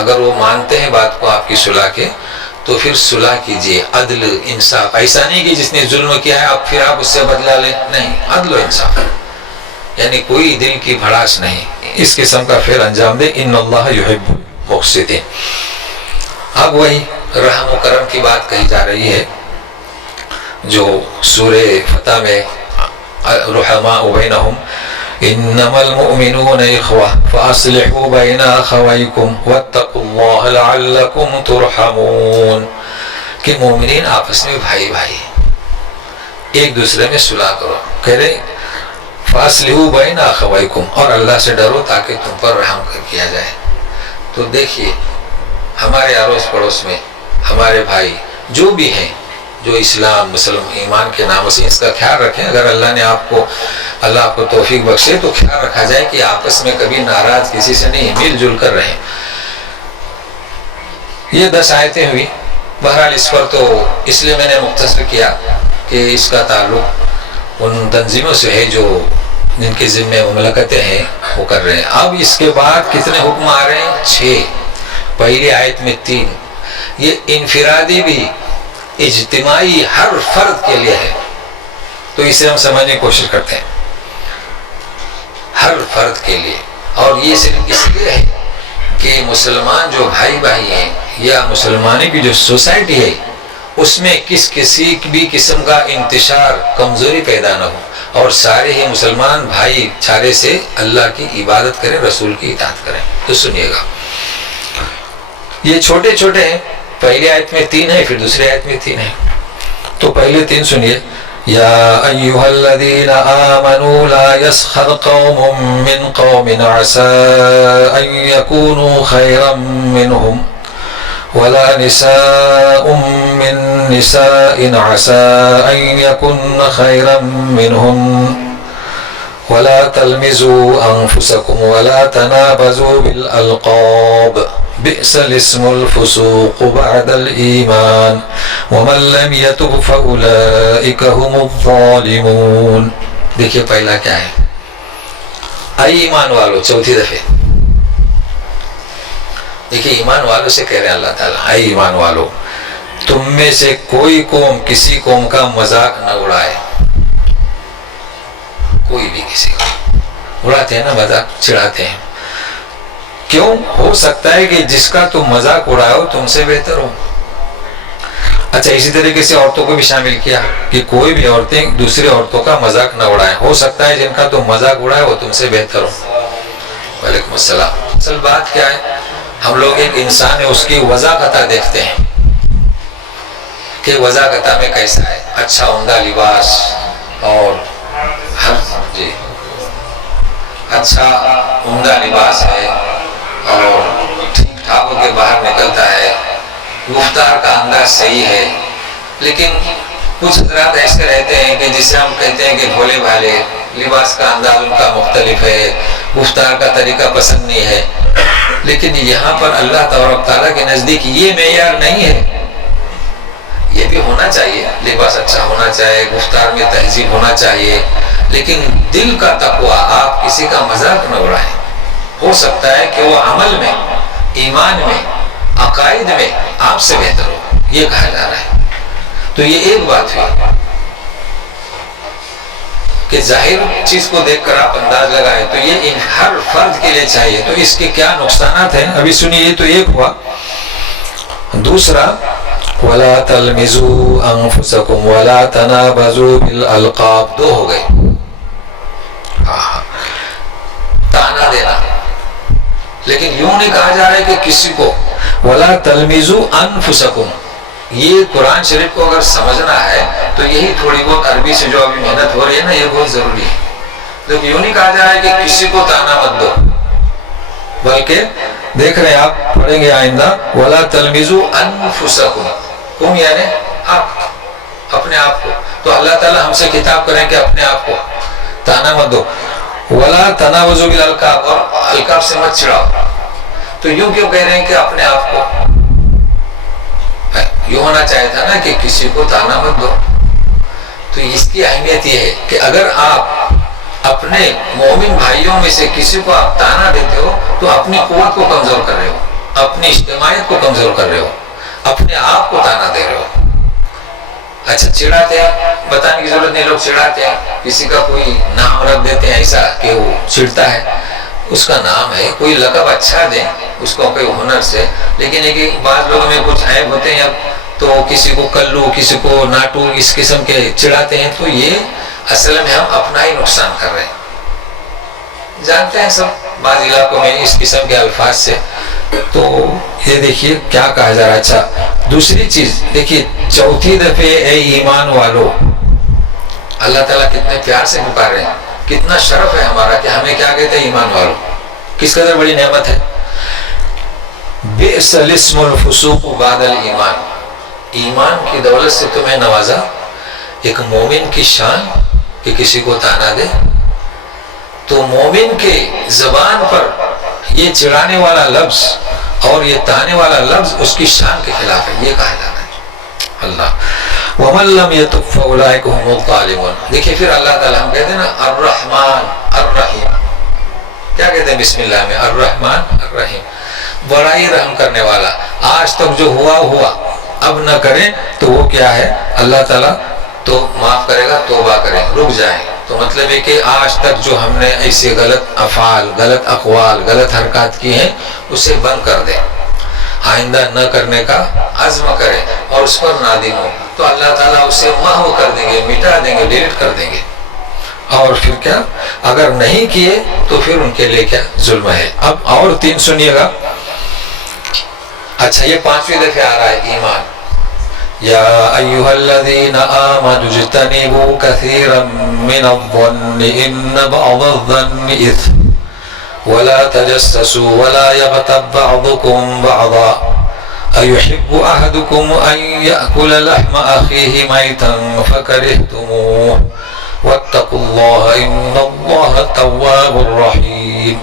اگر وہ مانتے ہیں بات کو آپ کی صلح کے، تو پھر صلح کیجئے، عدل انصاف. ایسا نہیں کہ جس نے ظلم کیا ہے اب پھر آپ اس سے بدلہ لیں، نہیں، عدل و انصاف، یعنی کوئی دل کی بھڑاس نہیں، اس قسم کا پھر انجام دے. ان اللہ یحب المقسطین. اب وہی رحم و کرم کی بات کہی جا رہی ہے جو سورہ فتح میں رحماء بینہم انما المؤمنون اخوہ فاصلحوا بین اخویکم واتقوا اللہ لعلکم ترحمون، کہ مومنین آپس میں بھائی بھائی، ایک دوسرے میں صلح کرو. کہہ رہے فاصلحوا بین اخویکم، اور اللہ سے ڈرو تاکہ تم پر رحم کیا جائے. تو دیکھیے ہمارے اڑوس پڑوس میں ہمارے بھائی جو بھی ہیں، جو اسلام مسلم ایمان کے نام سے، اس کا خیال رکھیں. اگر اللہ آپ کو توفیق بخشے تو خیال رکھا جائے کہ آپس میں کبھی ناراض کسی سے نہیں، مل جل کر رہیں. یہ 10 آیتیں ہوئی. بہرحال اس پر تو اس لیے میں نے مختصر کیا کہ اس کا تعلق ان تنظیموں سے ہے جو جن کے ذمہ مملکتیں ہیں وہ کر رہے ہیں. اب اس کے بعد کتنے حکم آ رہے ہیں؟ 6. پہلی آیت میں 3. یہ انفرادی بھی اجتماعی ہر فرد کے لیے ہے، تو اسے ہم سمجھنے کی کوشش کرتے ہیں. ہر فرد کے لیے، اور یہ صرف اس لیے ہے کہ مسلمان جو بھائی بھائی ہیں یا مسلمانوں کی جو سوسائٹی ہے اس میں کسی بھی قسم کا انتشار، کمزوری پیدا نہ ہو، اور سارے ہی مسلمان بھائی چارے سے اللہ کی عبادت کریں، رسول کی اطاعت کریں. تو سنیے گا، یہ چھوٹے چھوٹے ہیں. پہلی آیت میں 3 ہے، پھر دوسری آیت میں 3 ہے. تو پہلے 3 سنیے. یا ایھا الذین آمنوا لا یسخر قوم من قوم عسى ان یکونوا خیرا منهم ولا نساء من نساء عسى ان یکن خیرا منهم ولا تلمزوا انفسکم ولا تنابزوا بالالقاب بئس الاسم الفسوق بعد الایمان ومن لم یتب فاولئک هم الظالمون. دیکھیے پہلا کیا ہے؟ اے ایمان والو، چوتھی دفعہ. دیکھیے ایمان والوں سے کہہ رہے ہیں اللہ تعالیٰ، اے ایمان والو، تم میں سے کوئی قوم کسی قوم کا مذاق نہ اڑائے. کوئی بھی کسی کا اڑاتے ہیں نا، مذاق چڑھاتے ہیں. کیوں؟ ہو سکتا ہے کہ جس کا تم مذاق اڑاؤ تم سے بہتر ہو. اچھا اسی طریقے سے عورتوں کو بھی شامل کیا کہ کوئی بھی عورتیں دوسری عورتوں کا مذاق نہ اڑائیں. ہو سکتا ہے جن کا تم مذاق اڑائے وہ تم سے بہتر ہو. وعلیکم السلام. اصل بات کیا ہے, ہم لوگ ایک انسان ہے اس کی وضاقت دیکھتے ہیں کہ وضاقت میں کیسا ہے, اچھا عمدہ لباس اور جی اچھا عمدہ لباس ہے اور ٹھیک ٹھاک ہو کے باہر نکلتا ہے, گفتار کا انداز صحیح ہے. لیکن کچھ حضرات ایسے رہتے ہیں کہ جسے ہم کہتے ہیں کہ بھولے بھالے, لباس کا انداز ان کا مختلف ہے, گفتار کا طریقہ پسند نہیں ہے. لیکن یہاں پر اللہ تبارک تعالیٰ کے نزدیک یہ معیار نہیں ہے. یہ بھی ہونا چاہیے, لباس اچھا ہونا چاہیے, گفتار میں تہذیب ہونا چاہیے, لیکن دل کا تقویٰ, آپ کسی کا مذاق نہ اڑائیں. ہو سکتا ہے کہ وہ عمل میں, ایمان میں, عقائد میں آپ سے بہتر ہو, یہ کہا جا رہا ہے. تو یہ ایک بات ہوئی کہ ظاہر چیز کو دیکھ کر آپ انداز لگائیں, تو یہ ہر فرد کے لیے چاہیے. تو اس کے کیا نقصانات ہیں ابھی سنیے. یہ تو ایک ہوا. دوسرا, وَلَا تَلْمِزُوا أَنفُسَكُمْ وَلَا تَنَابَزُوا بِالْأَلْقَابِ, دو ہو گئے. تانا دینا, لیکن یوں نہیں کہا جا رہا ہے کہ کسی کو وَلَا تَلْمِزُوا أَنفُسَكُمْ. یہ قرآن شریف کو اگر سمجھنا ہے تو یہی تھوڑی بہت عربی سے جو ابھی محنت ہو رہی ہے نا, یہ بہت ضروری ہے. لیکن یوں نہیں کہا جا رہا ہے کہ کسی کو تانا مت دو, بلکہ دیکھ رہے ہیں آپ پڑھیں گے آئندہ, وَلَا تَلْمِزُوا أَنفُسَكُمْ, تم یعنی آپ, اپنے آپ کو. تو اللہ تعالیٰ ہم سے خطاب کریں کہ اپنے آپ کو تانا مت دو. وَلَا تَنَابَزُوا بِالْأَلْقَابِ, اور القاب سے مت چڑھاؤ. تو یوں کیوں کہہ رہے ہیں کہ اپنے آپ کو؟ یوں ہونا چاہیے تھا نا کہ کسی کو تانا مت دو. تو اس کی اہمیت یہ ہے کہ اگر آپ اپنے مومن بھائیوں میں سے کسی کو آپ تانا دیتے ہو تو اپنی قوت کو کمزور کر رہے ہو, اپنی اجتماعیت کو کمزور کر رہے ہو, اپنے آپ کو تانا دے رہے ہو. اچھا چڑھاتے ہیں, بتانے کی ضرورت نہیں, لوگ چڑھاتے ہیں, کسی کا کوئی نام رکھ دیتے ہیں ایسا کہ وہ چڑھتا ہے, اس کا نام ہے, کوئی لقب اچھا دیں اس کو کوئی ہنر سے. لیکن ایک بعض لوگوں میں کچھ عیب ہوتے ہیں تو کسی کو کلو, کسی کو ناٹو, اس قسم کے چڑھاتے ہیں. تو یہ اصل میں ہم اپنا ہی نقصان کر رہے ہیں. جانتے ہیں سب بعض علاقوں میں اس قسم کے الفاظ سے. تو یہ دیکھیے کیا کہا جا رہا ہے. اچھا دوسری چیز دیکھیے, چوتھی دفعہ اے ایمان والو, اللہ تعالیٰ کتنے پیار سے پکار رہے ہیں. کتنا شرف ہے ہمارا کہ ہمیں کیا کہتے ہیں, ایمان والو. کس قدر بڑی نعمت ہے. بئس الاسم الفسوق بعد الایمان, ایمان کی دولت سے تمہیں نوازا. ایک مومن کی شان کہ کسی کو تانا دے, تو مومن کے زبان پر یہ چڑھانے والا لفظ اور یہ تانے والا لفظ اس کی شان کے خلاف ہے, یہ کہا جا رہا ہے. اللہ وَمَن لَّمْ يَتُبْ فَأُولَٰئِكَ هُمُ الظَّالِمُونَ. دیکھیے پھر اللہ تعالیٰ ہم کہتے ہیں نا الرحمن الرحیم, کیا کہتے ہیں بسم اللہ میں, الرحمن الرحیم, بڑا ہی رحم کرنے والا. آج تک جو ہوا ہوا, اب نہ کریں تو وہ کیا ہے, اللہ تعالیٰ تو معاف کرے گا, توبہ کریں, رک جائیں. تو مطلب ہے کہ آج تک جو ہم نے ایسے غلط افعال, غلط اقوال, غلط حرکات کی ہیں اسے بند کر دیں, آئندہ نہ کرنے کا عزم کریں اور اس پر نادم ہو, تو اللہ تعالیٰ اسے محو کر دیں گے, مٹا دیں گے, ڈیلیٹ کر دیں گے. اور پھر کیا, اگر نہیں کیے تو پھر ان کے لیے کیا ظلم ہے. اب اور 3 سنیے گا. اچھا یہ 5ویں دفعہ آ رہا ہے ایمان. یا ایھا الذین آمنوا اجتنبوا کثیرا من الظن ان بعض الظن اثم ولا تجسسوا ولا يغتب بعضكم بعضا أيحب أحدكم أن يأكل لحم أخيه ميتا فكرهتموه واتقوا الله إن الله تواب رحيم.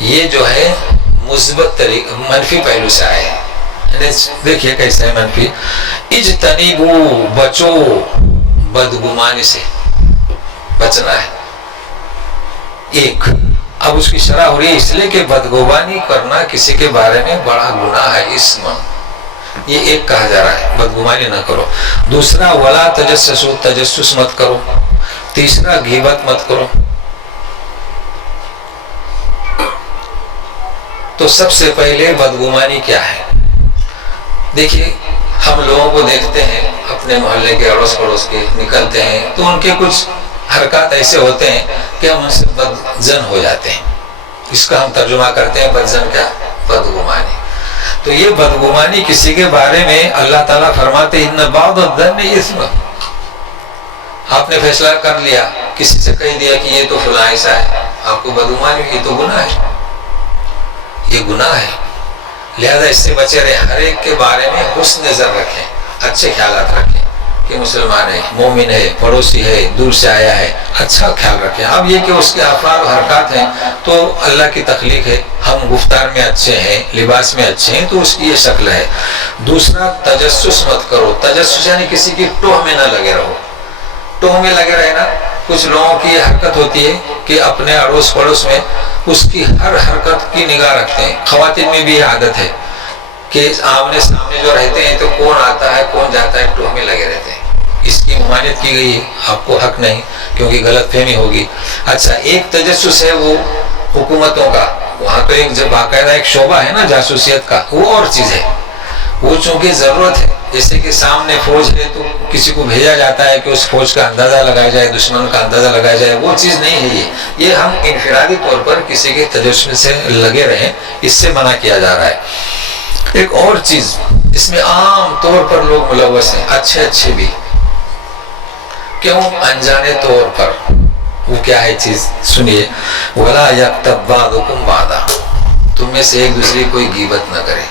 یہ جو ہے مثبت منفی پہلو سے آئے ہیں. دیکھیے کیسے ہے منفی. اجتنبوا, بچو, بدگمانی سے بچنا ہے. ایک اب اس کی شرح ہو رہی ہے اس لیے کہ بدگمانی کرنا کسی کے بارے میں بڑا گناہ ہے, اسم. یہ ایک کہا جا رہا ہے بدگمانی نہ کرو. دوسرا ولا تجسسوا, تجسس مت کرو. تیسرا غیبت مت کرو. تو سب سے پہلے بدگمانی کیا ہے, دیکھیے ہم لوگوں کو دیکھتے ہیں اپنے محلے کے اڑوس پڑوس کے نکلتے ہیں تو ان کے کچھ حرکات ایسے ہوتے ہیں کہ ہم ان سے بدظن ہو جاتے ہیں. اس کا ہم ترجمہ کرتے ہیں بدظن کیا؟ بدگمانی. تو یہ بدگمانی کسی کے بارے میں اللہ تعالیٰ فرماتے ان بعض الظن اثم. آپ نے فیصلہ کر لیا, کسی سے کہہ دیا کہ یہ تو فلاں ایسا ہے, آپ کو بدگمانی, یہ تو گناہ ہے, یہ گناہ ہے. لہذا اس سے بچے رہے. ہر ایک کے بارے میں حسن نظر رکھیں, اچھے خیالات رکھیں کہ مسلمان ہے, مومن ہے, پڑوسی ہے, دور سے آیا ہے, اچھا خیال رکھیں. اب یہ کہ اس کے افعال و حرکات ہیں تو اللہ کی تخلیق ہے, ہم گفتار میں اچھے ہیں, لباس میں اچھے ہیں, تو اس کی یہ شکل ہے. دوسرا, تجسس مت کرو. تجسس یعنی کسی کی ٹوہ میں نہ لگے رہو. ٹوہ میں لگے رہنا, کچھ لوگوں کی یہ حرکت ہوتی ہے کہ اپنے اڑوس پڑوس میں اس کی ہر حرکت کی نگاہ رکھتے ہیں. خواتین میں بھی یہ عادت ہے کہ آمنے سامنے جو رہتے ہیں تو کون آتا ہے کون جاتا ہے, ٹوہ میں لگے رہتے ہیں. اس کی ممانعت کی گئی ہے, آپ کو حق نہیں, کیونکہ غلط فہمی ہوگی. اچھا, ایک تجسس ہے وہ حکومتوں کا, وہاں تو ایک جب باقاعدہ ایک شعبہ ہے نا جاسوسیت کا, وہ اور چیز ہے. وہ چونکہ ضرورت ہے, جیسے کہ سامنے فوج ہے تو کسی کو بھیجا جاتا ہے کہ اس فوج کا اندازہ لگایا جائے, دشمن کا اندازہ لگایا جائے, وہ چیز نہیں ہے. یہ ہم انفرادی طور پر کسی کے تجسس سے لگے رہیں, اس سے منع کیا جا رہا ہے. ایک اور چیز اس میں عام طور پر لوگ ملوث ہیں, اچھے اچھے بھی, کیوں؟ انجانے طور پر. وہ کیا ہے چیز؟ سنیے. وَلَا يَغْتَبْ بَعْضُكُمْ بَعْضًا, تم میں سے ایک دوسرے کوئی غیبت نہ کرے.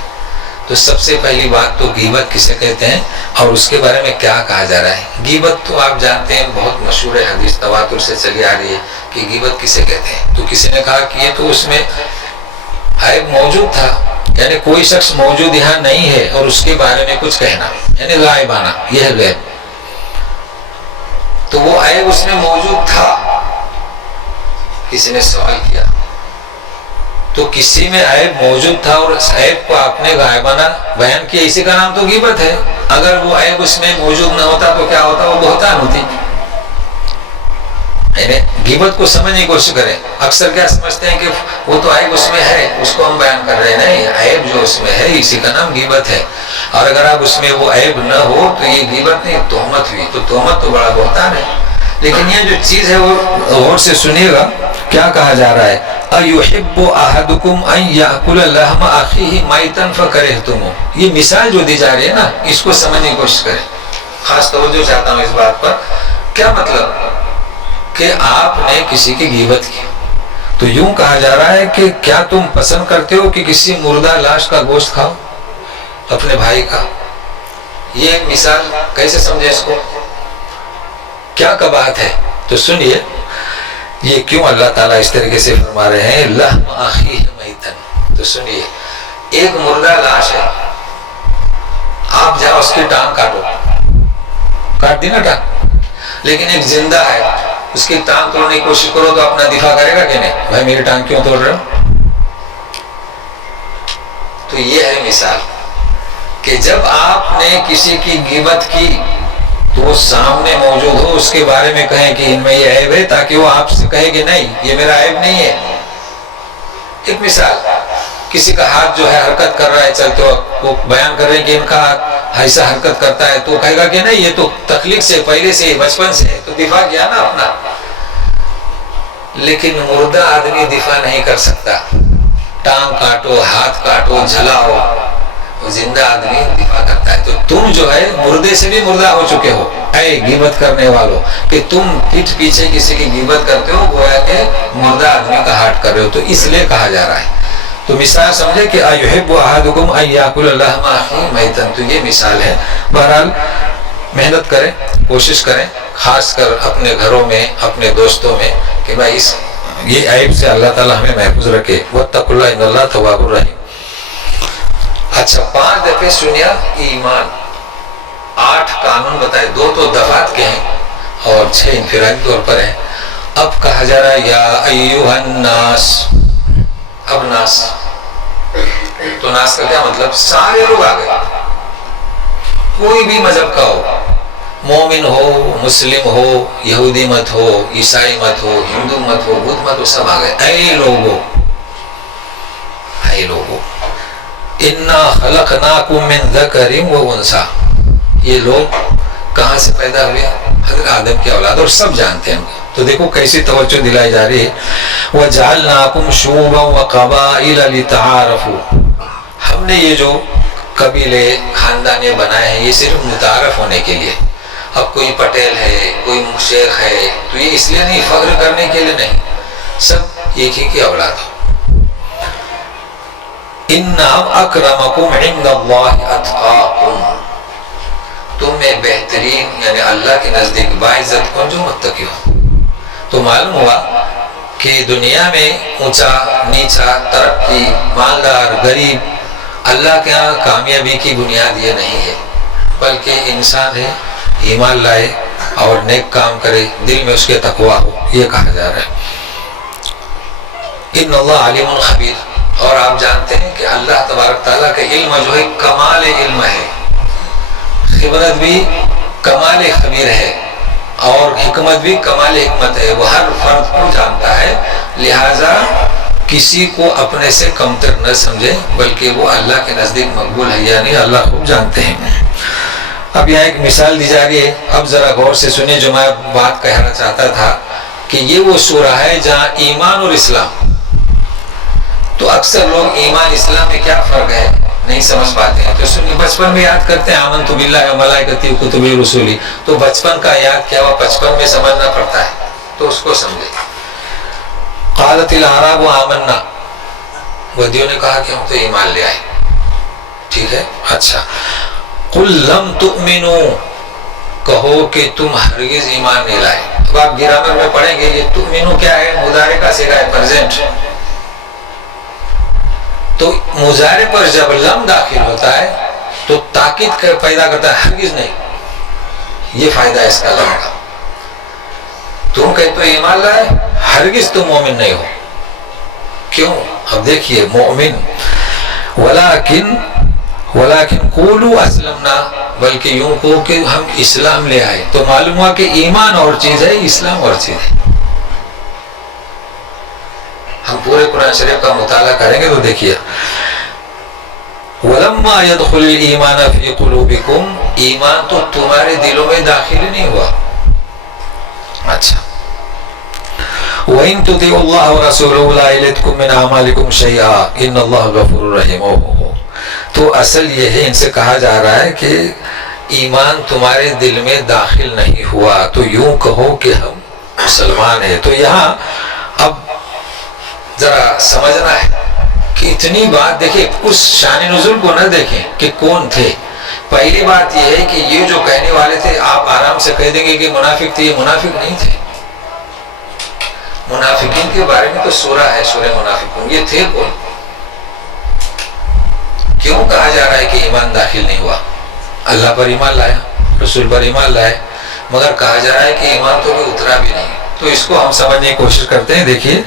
تو سب سے پہلی بات تو غیبت کسے کہتے ہیں اور اس کے بارے میں کیا کہا جا رہا ہے. غیبت تو آپ جانتے ہیں بہت مشہور ہے, حدیث تواتر سے چلی آ رہی ہے کہ غیبت کسے کہتے ہیں. تو کسی نے کہا کہ یہ تو اس میں عیب موجود تھا, یعنی کوئی شخص موجود یہاں نہیں ہے اور اس کے بارے میں کچھ کہنا, یعنی غائبانہ, یہ ہے غیب. تو وہ عیب اس میں موجود تھا, کسی نے سوال کیا. تو کسی میں عیب موجود تھا اور اس عیب کو آپ نے غائبانہ بیان کیا, اسی کا نام تو غیبت ہے. اگر وہ عیب اس میں موجود نہ ہوتا تو کیا ہوتا؟ وہ بہتان ہوتی. یعنی غیبت کو سمجھنے کی کوشش کریں. اکثر کیا سمجھتے ہیں کہ وہ تو عیب اس میں ہے, اس کو ہم بیان کر رہے ہیں. نہیں, عیب جو اس میں ہے اسی کا نام غیبت ہے. اور اگر آپ اس میں وہ عیب نہ ہو تو یہ غیبت نہیں, تہمت ہوئی. تو تہمت تو بڑا بہتان ہے. لیکن یہ جو چیز ہے وہ غور سے سنیے گا کیا کہا جا رہا ہے. اَيُحِبُّ أَحَدُكُمْ أَن يَأْكُلَ لَحْمَ أَخِيهِ مَيْتًا فَكَرِهْتُمُوهُ. یہ مثال جو دی جا رہی ہے نا, اس کو سمجھنے کی کوشش کریں. خاص توجہ چاہتا ہوں اس بات پر. کیا مطلب کہ آپ نے کسی کی غیبت کی تو یوں کہا جا رہا ہے کہ کیا تم پسند کرتے ہو کہ کسی مردہ لاش کا گوشت کھاؤ اپنے بھائی کا. یہ مثال کیسے سمجھے اس کو, کیا بات ہے؟ تو سنیے یہ کیوں اللہ تعالیٰ اس طریقے سے فرما رہے ہیں لحم اخیہ میتن. تو سنیے, ایک مردہ لاش ہے, آپ جاؤ اس کی ٹانگ کاٹو, کاٹ دی نا ٹانگ, لیکن ایک زندہ ہے, اس کی ٹانگ توڑنے کی کوشش کرو تو اپنا دفاع کرے گا کہ نہیں؟ بھائی میری ٹانگ کیوں توڑ رہے ہو؟ تو یہ ہے مثال کہ جب آپ نے کسی کی غیبت کی تو وہ سامنے موجود ہو, اس کے بارے میں کہیں کہ ان میں یہ عیب ہے, تاکہ وہ آپ سے کہے کہ نہیں یہ میرا عیب نہیں ہے. ایک مثال, کسی کا ہاتھ جو ہے حرکت کر رہا ہے چلتے وقت, وہ بیان کر رہے ہیں کہ ان کا ہاتھ ایسا حرکت کرتا ہے, تو وہ کہے گا کہ نہیں یہ تو تخلیق سے پہلے سے بچپن سے ہے, تو دفاع کیا نا اپنا. لیکن مردہ آدمی دفاع نہیں کر سکتا. ٹانگ کاٹو, ہاتھ کاٹو, جلاؤ, زندہ آدمی دفاع کرتا ہے. تو تم جو ہے مردے سے بھی مردہ ہو چکے ہو اے غیبت کرنے والوں, کہ تم پیٹھ پیچھے کسی کی غیبت کرتے ہو گویا کہ مردہ آدمی کا ہاتھ کر رہے ہو. تو اس لیے کہا جا رہا ہے. تو مثال سمجھے کہ اَيُحِبُّ أَحَدُكُمْ أَن يَأْكُلَ لَحْمَ أَخِيهِ مَيْتًا. تو یہ مثال ہے. بہرحال محنت کریں, کوشش کریں, خاص کر اپنے گھروں میں, اپنے دوستوں میں, کہ بھائی اس یہ عیب سے اللہ تعالیٰ ہمیں محفوظ رکھے. وَاتَّقُوا اللَّهَ إِنَّ اللَّهَ تَوَّابٌ رَحِيمٌ. اچھا, 5 دفعے سنیا ایمان, 8 قانون بتائے, 2 تو دفعات کے ہیں اور 6 انفرادی طور پر ہیں. اب کہا جا رہا ہے یا ایوہ الناس. اب ناس, تو ناس کا کیا مطلب؟ سارے لوگ آ گئے, کوئی بھی مذہب کا ہو, مومن ہو, مسلم ہو, یہودی مت ہو, عیسائی مت ہو, ہندو مت ہو, بدھ مت ہو, سب آ گئے. اے لوگو, اے لوگو, انا خلقناکم من ذکر و انثی، یہ لوگ کہاں سے پیدا ہوئے؟ حضرت آدم کی اولاد، اور سب جانتے ہیں. تو دیکھو کیسی توجہ دلائی جا رہی ہے. وَجَعَلْنَاكُمْ شُعُوبًا وَقَبَائِلَ لِتَعَارَفُوا، ہم نے یہ جو قبیلے خاندانے بنائے ہیں یہ صرف متعارف ہونے کے لیے. اب کوئی پٹیل ہے، کوئی شیخ ہے، تو یہ اس لیے نہیں، فخر کرنے کے لیے نہیں، سب ایک ہی کی اولاد ہو. اِنَّ أَكْرَمَكُمْ عِنْدَ اللَّهِ أَتْقَاكُمْ، تم میں بہترین یعنی اللہ کے نزدیک باعزت کون جو متقی ہو. تو معلوم ہوا کہ دنیا میں اونچا نیچا، ترقی، مالدار، غریب، اللہ کے ہاں کامیابی کی بنیاد یہ نہیں ہے، بلکہ انسان ہے ایمان لائے اور نیک کام کرے، دل میں اس کے تقوی ہو، یہ کہا جا رہا ہے. ان اللہ علیم خبیر، اور آپ جانتے ہیں کہ اللہ تبارک تعالیٰ کا علم جو ہے کمال علم ہے، خبرت بھی کمال خبیر ہے، اور حکمت بھی کمال حکمت ہے. وہ ہر فرد کو جانتا ہے، لہذا کسی کو اپنے سے کمتر نہ سمجھے، بلکہ وہ اللہ کے نزدیک مقبول ہے یا نہیں اللہ خوب جانتے ہیں. اب یہاں ایک مثال دی جا رہی ہے، اب ذرا غور سے سنیں جو میں بات کہنا چاہتا تھا کہ یہ وہ سورہ ہے جہاں ایمان اور اسلام، تو اکثر لوگ ایمان اسلام میں کیا فرق ہے نہیں سمجھ پاتے ہیں. تو سنیے، بچپن میں یاد کرتے ہیں آمنت باللہ و ملائکتہ و کتبہ و رسولہ، تو بچپن کا یاد کیا ہوا، بچپن میں سمجھنا پڑتا ہے، تو اس کو سمجھے. قالت الاعراب آمنا، ودیوں نے کہا کہ ہم تو ایمان لے آئے. ٹھیک ہے، اچھا. قل لم تؤمنوا، کہو کہ تم ہرگز ایمان نہیں لائے. اب آپ گرامر میں پڑھیں گے یہ تؤمنوا کیا ہے، مضارع کا صیغہ ہے، پریزنٹ. تو مضارع پر جب لم داخل ہوتا ہے تو تاکید پیدا کرتا ہے، ہرگز نہیں. یہ فائدہ ہے اس کا لم کا. تم کہتے تو ایمان لائے، ہرگز تم مومن نہیں ہو. کیوں؟ اب دیکھیے، مومن ولیکن قولوا اسلمنا، بلکہ یوں کہو کہ ہم اسلام لے آئے. تو معلوم ہوا کہ ایمان اور چیز ہے، اسلام اور چیز ہے. ہم پورے قرآن شریف کا مطالعہ کریں گے تو دیکھیے، وَلَمَّا يَدْخُلِ الْإِيمَانَ فِي قُلُوبِكُمْ، ایمان تو تمہارے دلوں میں داخل نہیں ہوا. اچھا. وَإِن تُطِيعُوا اللَّهَ وَرَسُولَهُ لَا يَلِتْكُم مِّنْ أَعْمَالِكُمْ شَيْئًا إِنَّ اللَّهَ غَفُورٌ رَحِيمٌ. تو اصل یہ ہے، ان سے کہا جا رہا ہے کہ ایمان تمہارے دل میں داخل نہیں ہوا تو یوں کہو کہ ہم مسلمان ہیں. تو یہاں اب ذرا سمجھنا ہے کہ اتنی بات دیکھیں، اس شان نزول کو نہ دیکھیں کہ کون تھے. پہلی بات یہ ہے کہ یہ جو کہنے والے تھے، آپ آرام سے کہہ دیں گے کہ منافق تھے، یہ منافق نہیں تھے. منافقین کے بارے میں تو سورہ ہے، سورہ منافقون. یہ تھے کون؟ کیوں کہا جا رہا ہے کہ ایمان داخل نہیں ہوا؟ اللہ پر ایمان لایا، رسول پر ایمان لائے، مگر کہا جا رہا ہے کہ ایمان تو بھی اترا بھی نہیں. تو اس کو ہم سمجھنے کی کوشش کرتے ہیں. دیکھیے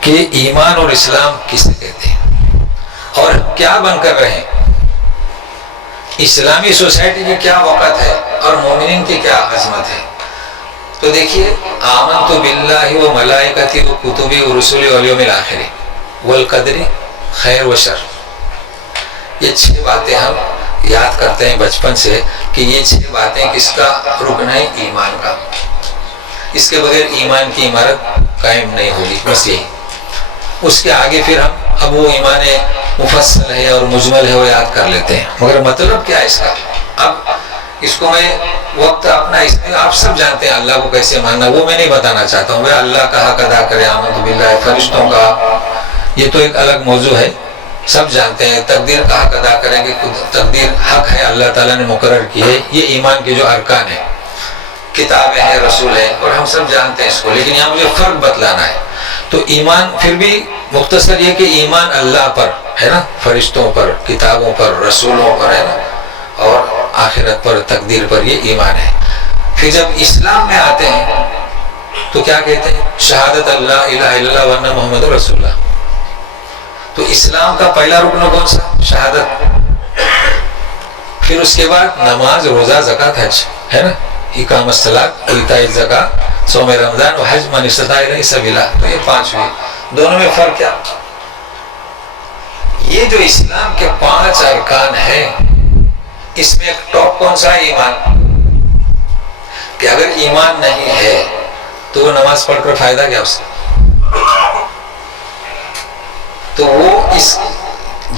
کہ ایمان اور اسلام کسے کہتے ہیں اور کیا بن کر رہے ہیں، اسلامی سوسائٹی کی کیا وقت ہے اور مومنین کی کیا عظمت ہے. تو دیکھیے، آمنت باللہ و ملائکتہ و کتبہ و رسولہ والیوم الآخر والقدر خیر و شر. یہ 6 باتیں ہم یاد کرتے ہیں بچپن سے کہ یہ 6 باتیں کس کا رکن ہے، ایمان کا. اس کے بغیر ایمان کی عمارت قائم نہیں ہوگی. بس یہی. اس کے آگے پھر ہم اب وہ ایمان مفصل ہے اور مجمل ہے وہ یاد کر لیتے ہیں، مگر مطلب کیا ہے اس کا؟ اب اس کو میں وقت اپنا اس میں آپ سب جانتے ہیں اللہ کو کیسے ماننا، وہ میں نہیں بتانا چاہتا ہوں. اللہ کا حق ادا کرے، آمنت باللہ، فرشتوں کا، یہ تو ایک الگ موضوع ہے، سب جانتے ہیں. تقدیر کا حق ادا کریں گے، تقدیر حق ہے، اللہ تعالیٰ نے مقرر کی ہے. یہ ایمان کے جو ارکان ہیں، کتابیں ہیں، رسول ہیں، اور ہم سب جانتے ہیں اس کو. لیکن یہاں مجھے فرق بتلانا ہے. تو ایمان پھر بھی مختصر یہ کہ ایمان اللہ پر ہے نا، فرشتوں پر، کتابوں پر، رسولوں پر ہے نا، اور آخرت پر، تقدیر پر، یہ ایمان ہے. پھر جب اسلام میں آتے ہیں تو کیا کہتے ہیں؟ شہادت اللہ الہ الا اللہ وان محمد رسول اللہ. تو اسلام کا پہلا رکن کون سا؟ شہادت. پھر اس کے بعد نماز، روزہ، زکوٰۃ، حج ہے نا، اقامۃ الصلاۃ، ایتاء الزکوٰۃ، صوم رمضان و حج من استطاع الیہ سبیلا. تو یہ 5 ہوئے. دونوں میں فرق کیا؟ یہ جو اسلام کے 5 ارکان ہیں، اس میں ایک ٹاپ کون سا ہے؟ ایمان. کہ اگر ایمان نہیں ہے تو وہ نماز پڑھ کر فائدہ کیا اس کا؟ تو وہ اس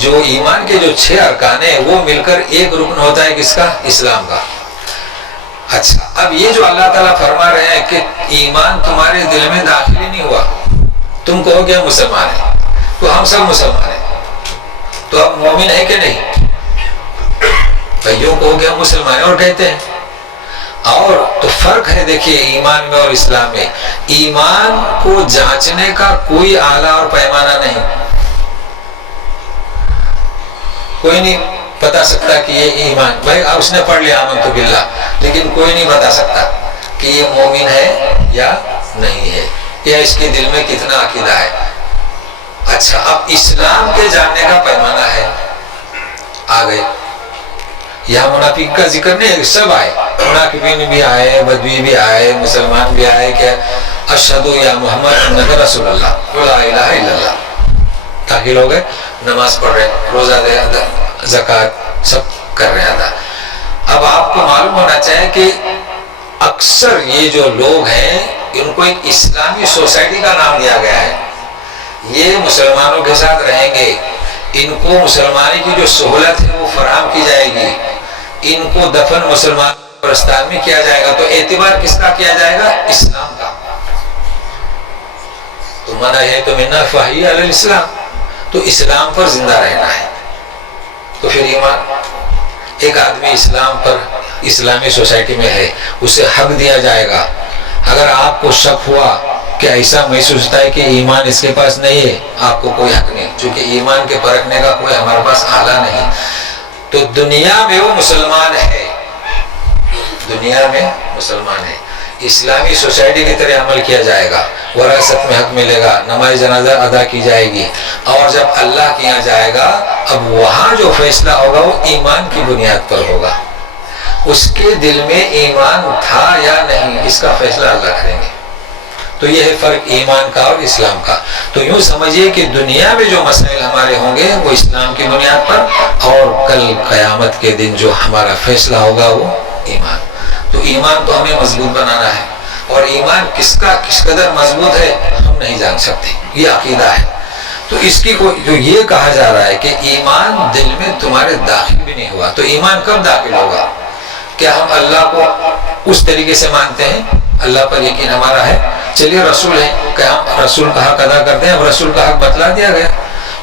جو ایمان کے جو 6 ارکان ہیں وہ مل کر ایک رکن ہوتا ہے کس کا؟ اسلام کا. اچھا، اب یہ جو اللہ تعالیٰ فرما رہے ہیں کہ ایمان تمہارے دل میں داخل ہی نہیں ہوا، تم کہو کہ ہم مسلمان ہیں، تو ہم سب مسلمان ہیں، تو اب مومن ہے کہ نہیں؟ بھائیوں کہو کہ ہم مسلمان ہیں اور کہتے ہیں. اور تو فرق ہے دیکھیے ایمان میں اور اسلام میں. ایمان کو جانچنے کا کوئی آلہ اور پیمانہ نہیں، کوئی نہیں بتا سکتا کہ یہ ایمان، بھائی اس نے پڑھ لیا آمنت باللہ، لیکن کوئی نہیں بتا سکتا کہ یہ مومن ہے یا نہیں ہے، یا اس کے دل میں کتنا عقیدہ ہے. اچھا، اب اسلام کے جاننے کا پیمانہ ہے. آ گئے یہاں منافق کا ذکر نہیں، سب آئے، منافقین بھی آئے، بدوی بھی آئے، مسلمان بھی آئے، کہ اشہدو یا محمد انک رسول اللہ لا الہ الا اللہ. داخل ہو گئے، نماز پڑھ رہے، روزہ دے، زکوٰۃ سب کر رہے ادا. اب آپ کو معلوم ہونا چاہیے کہ اکثر یہ جو لوگ ہیں ان کو ایک اسلامی سوسائٹی کا نام دیا گیا ہے. یہ مسلمانوں کے ساتھ رہیں گے، ان کو مسلمانی کی جو سہولت ہے وہ فراہم کی جائے گی، ان کو دفن مسلمان قبرستان میں کیا جائے گا، تو اعتبار کس کا کیا جائے گا؟ اسلام کا. تو منع ہے تو منا فحی علی الاسلام، تو اسلام پر زندہ رہنا ہے. تو پھر ایمان، ایک آدمی اسلام پر اسلامی سوسائٹی میں ہے، اسے حق دیا جائے گا. اگر آپ کو شک ہوا کہ ایسا محسوس ہوتا ہے کہ ایمان اس کے پاس نہیں ہے، آپ کو کوئی حق نہیں، چونکہ ایمان کے پرکھنے کا کوئی ہمارے پاس آلہ نہیں. تو دنیا میں وہ مسلمان ہے، دنیا میں مسلمان ہے، اسلامی سوسائٹی کی طرح عمل کیا جائے گا، وراثت میں حق ملے گا، نماز جنازہ ادا کی جائے گی. اور جب اللہ کے یہاں جائے گا، اب وہاں جو فیصلہ ہوگا وہ ایمان کی بنیاد پر ہوگا. اس کے دل میں ایمان تھا یا نہیں، اس کا فیصلہ اللہ کریں گے. تو یہ ہے فرق ایمان کا اور اسلام کا. تو یوں سمجھیے کہ دنیا میں جو مسائل ہمارے ہوں گے وہ اسلام کی بنیاد پر، اور کل قیامت کے دن جو ہمارا فیصلہ ہوگا وہ ایمان. تو ایمان تو ہمیں مضبوط بنانا ہے، اور ایمان کس کا کس قدر مضبوط ہے ہم نہیں جان سکتے، یہ عقیدہ ہے. تو اس کی جو یہ کہا جا رہا ہے کہ ایمان دل میں تمہارے داخل بھی نہیں ہوا، تو ایمان کب داخل ہوگا؟ کیا ہم اللہ کو اس طریقے سے مانتے ہیں؟ اللہ پر یقین ہمارا ہے، چلیے رسول ہیں، کہ ہم رسول کا حق ادا کرتے ہیں. اب رسول کا حق بتلا دیا گیا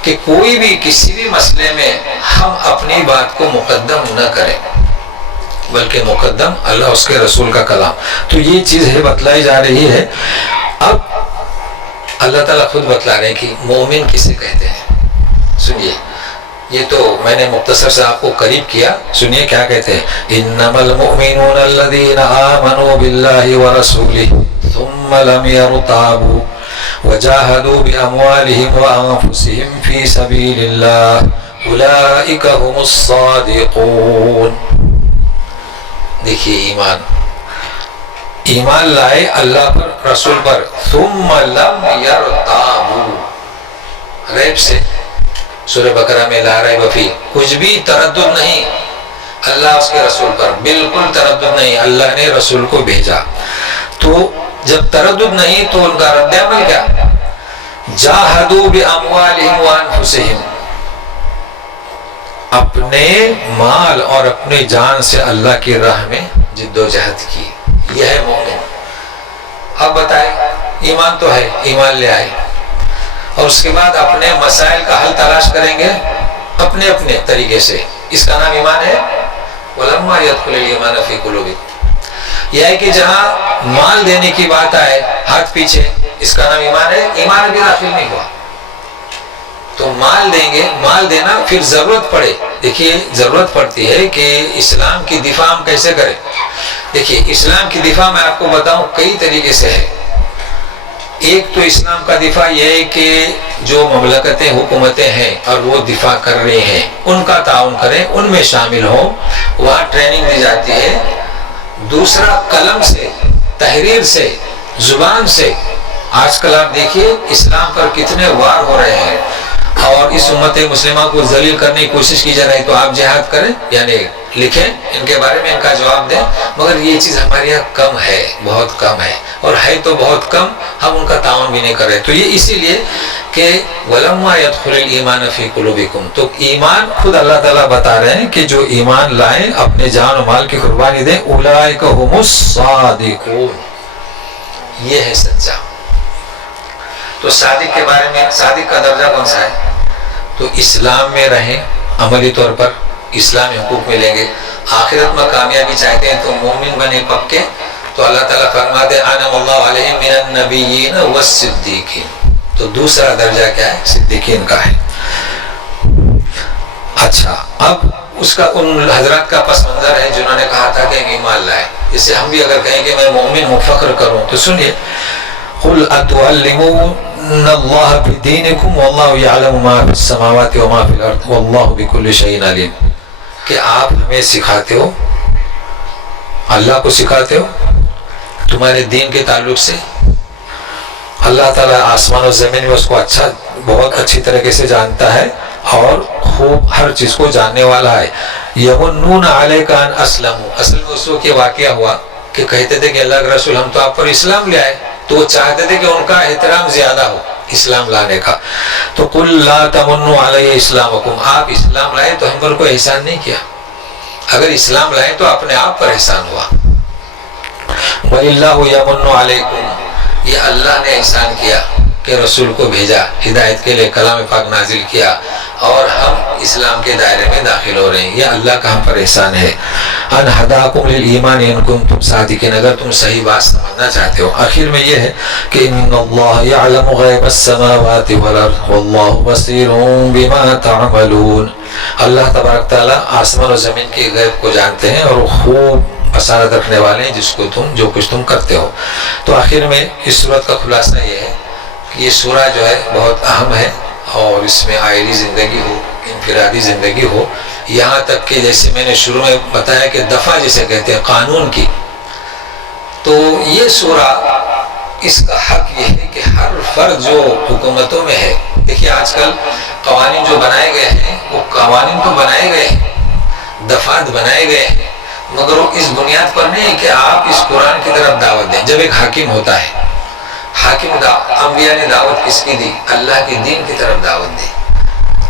کہ کوئی بھی کسی بھی مسئلے میں ہم اپنی بات کو مقدم نہ کریں، بلکہ مقدم اللہ اس کے رسول کا کلام. تو یہ چیز ہے بتلائی جا رہی ہے. اب اللہ تعالیٰ خود بتلا رہے ہیں کہ مومن کسے کہتے ہیں. سنیے، یہ تو میں نے مختصر سے آپ کو قریب کیا، سنیے کیا کہتے ہیں. انما المؤمنون الذين آمنوا بالله ورسوله ثم لم يرتابوا وجاهدوا بأموالهم وأنفسهم في سبيل الله أولئك هم الصادقون. دیکھیے ایمان لائے اللہ پر، رسول پر، ثم لم یرتابوا، ریب سے سورہ بقرہ میں لا ریب فیہ، کچھ بھی تردد نہیں اللہ اس کے رسول پر، بالکل تردد نہیں، اللہ نے رسول کو بھیجا. تو جب تردد نہیں تو ان کا رد عمل کیا؟ جاہدوا باموالہم وانفسہم، اپنے مال اور اپنے جان سے اللہ کی راہ میں جد و جہد کی. یہ ہے مومن. اب بتائیں، ایمان تو ہے، ایمان لے آئے، اور اس کے بعد اپنے مسائل کا حل تلاش کریں گے اپنے اپنے طریقے سے. اس کا نام ایمان ہے. وَلَمَّا يَدْخُلِ الْإِيمَانَ فِي قُلُوبِكُمْ، یہ ہے کہ جہاں مال دینے کی بات آئے ہاتھ پیچھے، اس کا نام ایمان ہے. ایمان بھی داخل نہیں ہوا. تو مال دیں گے، مال دینا، پھر ضرورت پڑے. دیکھیے ضرورت پڑتی ہے کہ اسلام کی دفاع ہم کیسے کریں. دیکھیے اسلام کی دفاع میں آپ کو بتاؤں کئی طریقے سے ہے. ایک تو اسلام کا دفاع یہ ہے کہ جو مملکتیں، حکومتیں ہیں اور وہ دفاع کر رہی ہیں ان کا تعاون کریں، ان میں شامل ہوں، وہاں ٹریننگ دی جاتی ہے. دوسرا قلم سے، تحریر سے، زبان سے. آج کل آپ دیکھیے اسلام پر کتنے وار ہو رہے ہیں، اور اس امت مسلمہ کو ذلیل کرنے کی کوشش کی جا رہی تو آپ جہاد کریں، یعنی لکھیں ان کے بارے میں، ان کا جواب دیں. مگر یہ چیز ہمارے یہاں کم ہے، بہت کم ہے، اور ہے تو بہت کم، ہم ان کا تعاون بھی نہیں کر رہے. تو یہ اسی لیے کہ وَلَمَّا يَدْخُلِ الْإِيمَانَ فِي قُلُوبِكُمْ، تو ایمان خود اللہ تعالیٰ بتا رہے ہیں کہ جو ایمان لائیں، اپنے جان و مال کی قربانی دیں، أُولَٰئِكَ هُمُ الصَّادِقُونَ، یہ ہے سچا. تو صادق کے بارے میں، صادق کا درجہ کون سا ہے؟ تو اسلام میں رہیں، عملی طور پر اسلامی حقوق ملیں گے. آخرت میں کامیابی چاہتے ہیں تو مومن بنے پکے. تو اللہ تعالیٰ فرماتے ہیں انعم اللہ علیہم من النبیین والصدیقین. تو دوسرا درجہ کیا ہے؟ صدیقین کا ہے. اچھا، اب اس کا ان حضرات کا پس منظر ہے جنہوں نے کہا تھا کہ ایمان لائے. اسے ہم بھی اگر کہیں کہ میں مومن ہوں، فخر کروں، تو سنیے قل اتعلمون اللہ بدینکم واللہ یعلم ما فی السماوات وما فی الارض واللہ بکل شیء علیم. کہ آپ ہمیں سکھاتے ہو، اللہ کو سکھاتے ہو تمہارے دین کے تعلق سے. اللہ تعالیٰ آسمان و زمین میں اس کو اچھا، بہت اچھی طریقے سے جانتا ہے اور خوب ہر چیز کو جاننے والا ہے. یمنون علیک ان اسلموا، اصل میں اس وقت یہ واقعہ ہوا کہ کہتے تھے کہ اللہ کے رسول ہم تو آپ پر اسلام لے آئے، تو وہ چاہتے تھے کہ ان کا احترام زیادہ ہو اسلام لانے کا. تو قل لا تمنوا علی اسلامکم، آپ اسلام لائے تو ہم پر کوئی احسان نہیں کیا. اگر اسلام لائے تو اپنے آپ پر احسان ہوا. وَلِلَّهُ يَمُنُّ عَلَيْكُمْ، یہ اللہ نے احسان کیا کہ رسول کو بھیجا، ہدایت کے لیے کلام پاک نازل کیا، اور ہم اسلام کے دائرے میں داخل ہو رہے ہیں. یہ اللہ کا ہم پر احسان ہے. ان ہداکم للایمان ان کنتم صادقین، اگر تم صحیح بات سمجھنا چاہتے ہو. آخر میں یہ ہے کہ ان اللہ یعلم غیب السماوات والارض واللہ بصیر بما تعملون. اللہ تبارک تعالیٰ آسمان و زمین کے غیب کو جانتے ہیں اور خوب بصارت رکھنے والے ہیں جس کو تم، جو کچھ تم کرتے ہو. تو آخر میں اس صورت کا خلاصہ یہ ہے کہ یہ سورہ جو ہے بہت اہم ہے، اور اس میں عائلی زندگی ہو، انفرادی زندگی ہو، یہاں تک کہ جیسے میں نے شروع میں بتایا کہ دفعہ جسے کہتے ہیں قانون کی. تو یہ سورہ، اس کا حق یہ ہے کہ ہر فرد جو حکومتوں میں ہے، دیکھیے آج کل قوانین جو بنائے گئے ہیں، وہ قوانین تو بنائے گئے ہیں، دفعات بنائے گئے ہیں، مگر وہ اس بنیاد پر نہیں کہ آپ اس قرآن کی طرف دعوت دیں. جب ایک حاکم ہوتا ہے، حاکم انبیاء نے دعوت کس کی دی؟ اللہ کے دین کی طرف دعوت دی.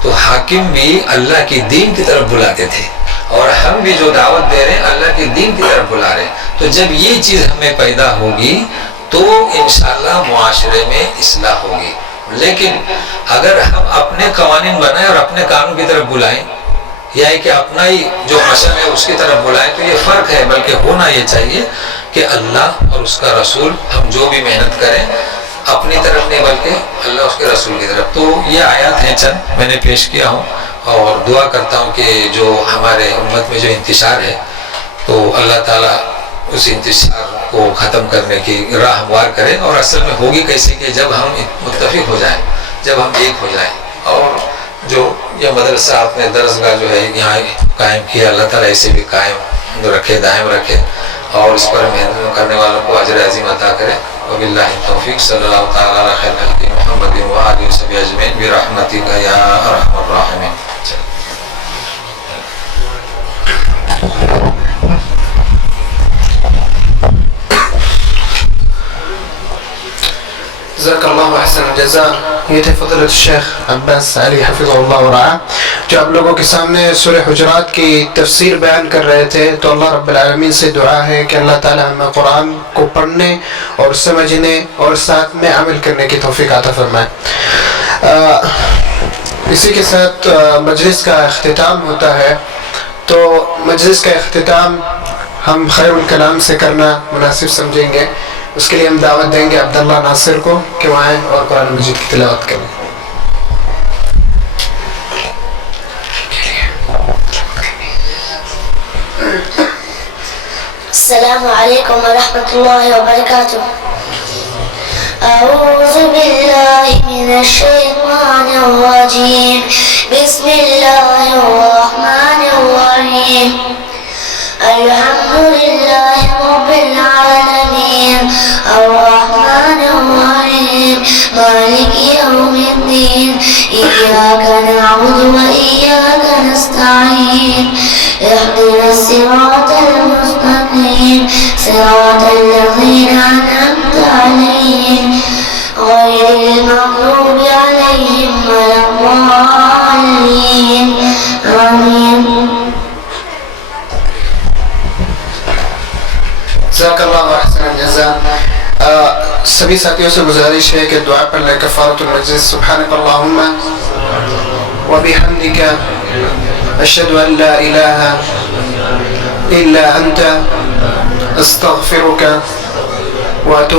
تو حاکم بھی اللہ کی دین کی طرف بلاتے تھے، اور ہم بھی جو دعوت دے رہے ہیں اللہ کے دین کی طرف بلا رہے ہیں. تو جب یہ چیز ہمیں پیدا ہوگی تو انشاءاللہ معاشرے میں اصلاح ہوگی. لیکن اگر ہم اپنے قوانین بنائیں اور اپنے قانون کی طرف بلائیں، یا کہ اپنا ہی جو مشن ہے اس کی طرف بلائیں، تو یہ فرق ہے. بلکہ ہونا یہ چاہیے کہ اللہ اور اس کا رسول، ہم جو بھی محنت کریں اپنی طرف نہیں بلکہ اللہ اس کے رسول کی طرف. تو یہ آیات ہیں چند میں نے پیش کیا ہوں، اور دعا کرتا ہوں کہ جو ہمارے امت میں جو انتشار ہے، تو اللہ تعالیٰ اس انتشار کو ختم کرنے کی راہ ہموار کرے. اور اصل میں ہوگی کیسے کہ جب ہم متفق ہو جائیں، جب ہم ایک ہو جائیں. اور جو یہ مدرسہ آپ نے درسگاہ جو ہے یہاں قائم کیا، اللہ تعالیٰ اسے بھی قائم رکھے، دائم رکھے، اور اس پر محنت کرنے والوں کو اجر عظیم عطا کرے. وباللہ التوفیق. صلی اللہ تعالیٰ علی خیر خلق محمد و آلہ وصحبہ اجمعین برحمتک یا ارحم الراحمین. جزاک اللہ احسن الجزاء. یہ تھے فضیلۃ الشیخ عباس علی حفظہ اللہ ورعاہ، جو آپ لوگوں کے سامنے سورہ حجرات کی تفسیر بیان کر رہے تھے. تو اللہ رب العالمین سے دعا ہے کہ اللہ تعالی ہمیں قرآن کو پڑھنے اور سمجھنے اور ساتھ میں عمل کرنے کی توفیق عطا فرمائے. اسی کے ساتھ مجلس کا اختتام ہوتا ہے. تو مجلس کا اختتام ہم خیر الکلام سے کرنا مناسب سمجھیں گے. اس کے لیے ہم دعوت دیں گے عبداللہ ناصر کو کہ وہ آئیں اور قرآن مجید کی تلاوت کریں. السلام علیکم ورحمۃ اللہ وبرکاتہ. اعوذ باللہ من الشیطان الرجیم. بسم اللہ الرحمن الرحیم. الحمد للہ رب العالمین الرحمن الرحیم مالک یوم الدین. ایاک نعبد وإياك نستعين اهدنا الصراط المستقيم صراط الذين أنعمت عليهم غير المغضوب عليهم ولا الضالين آمين. جزاک اللہ احسن الجزاء. سبھی ساتھیوں سے گزارش ہے کہ دعا پڑھ لیں کفارۃ المجلس. سبحانک اللہم وبحمدک اشہد ان لا الہ الا انت استغفرک واتوب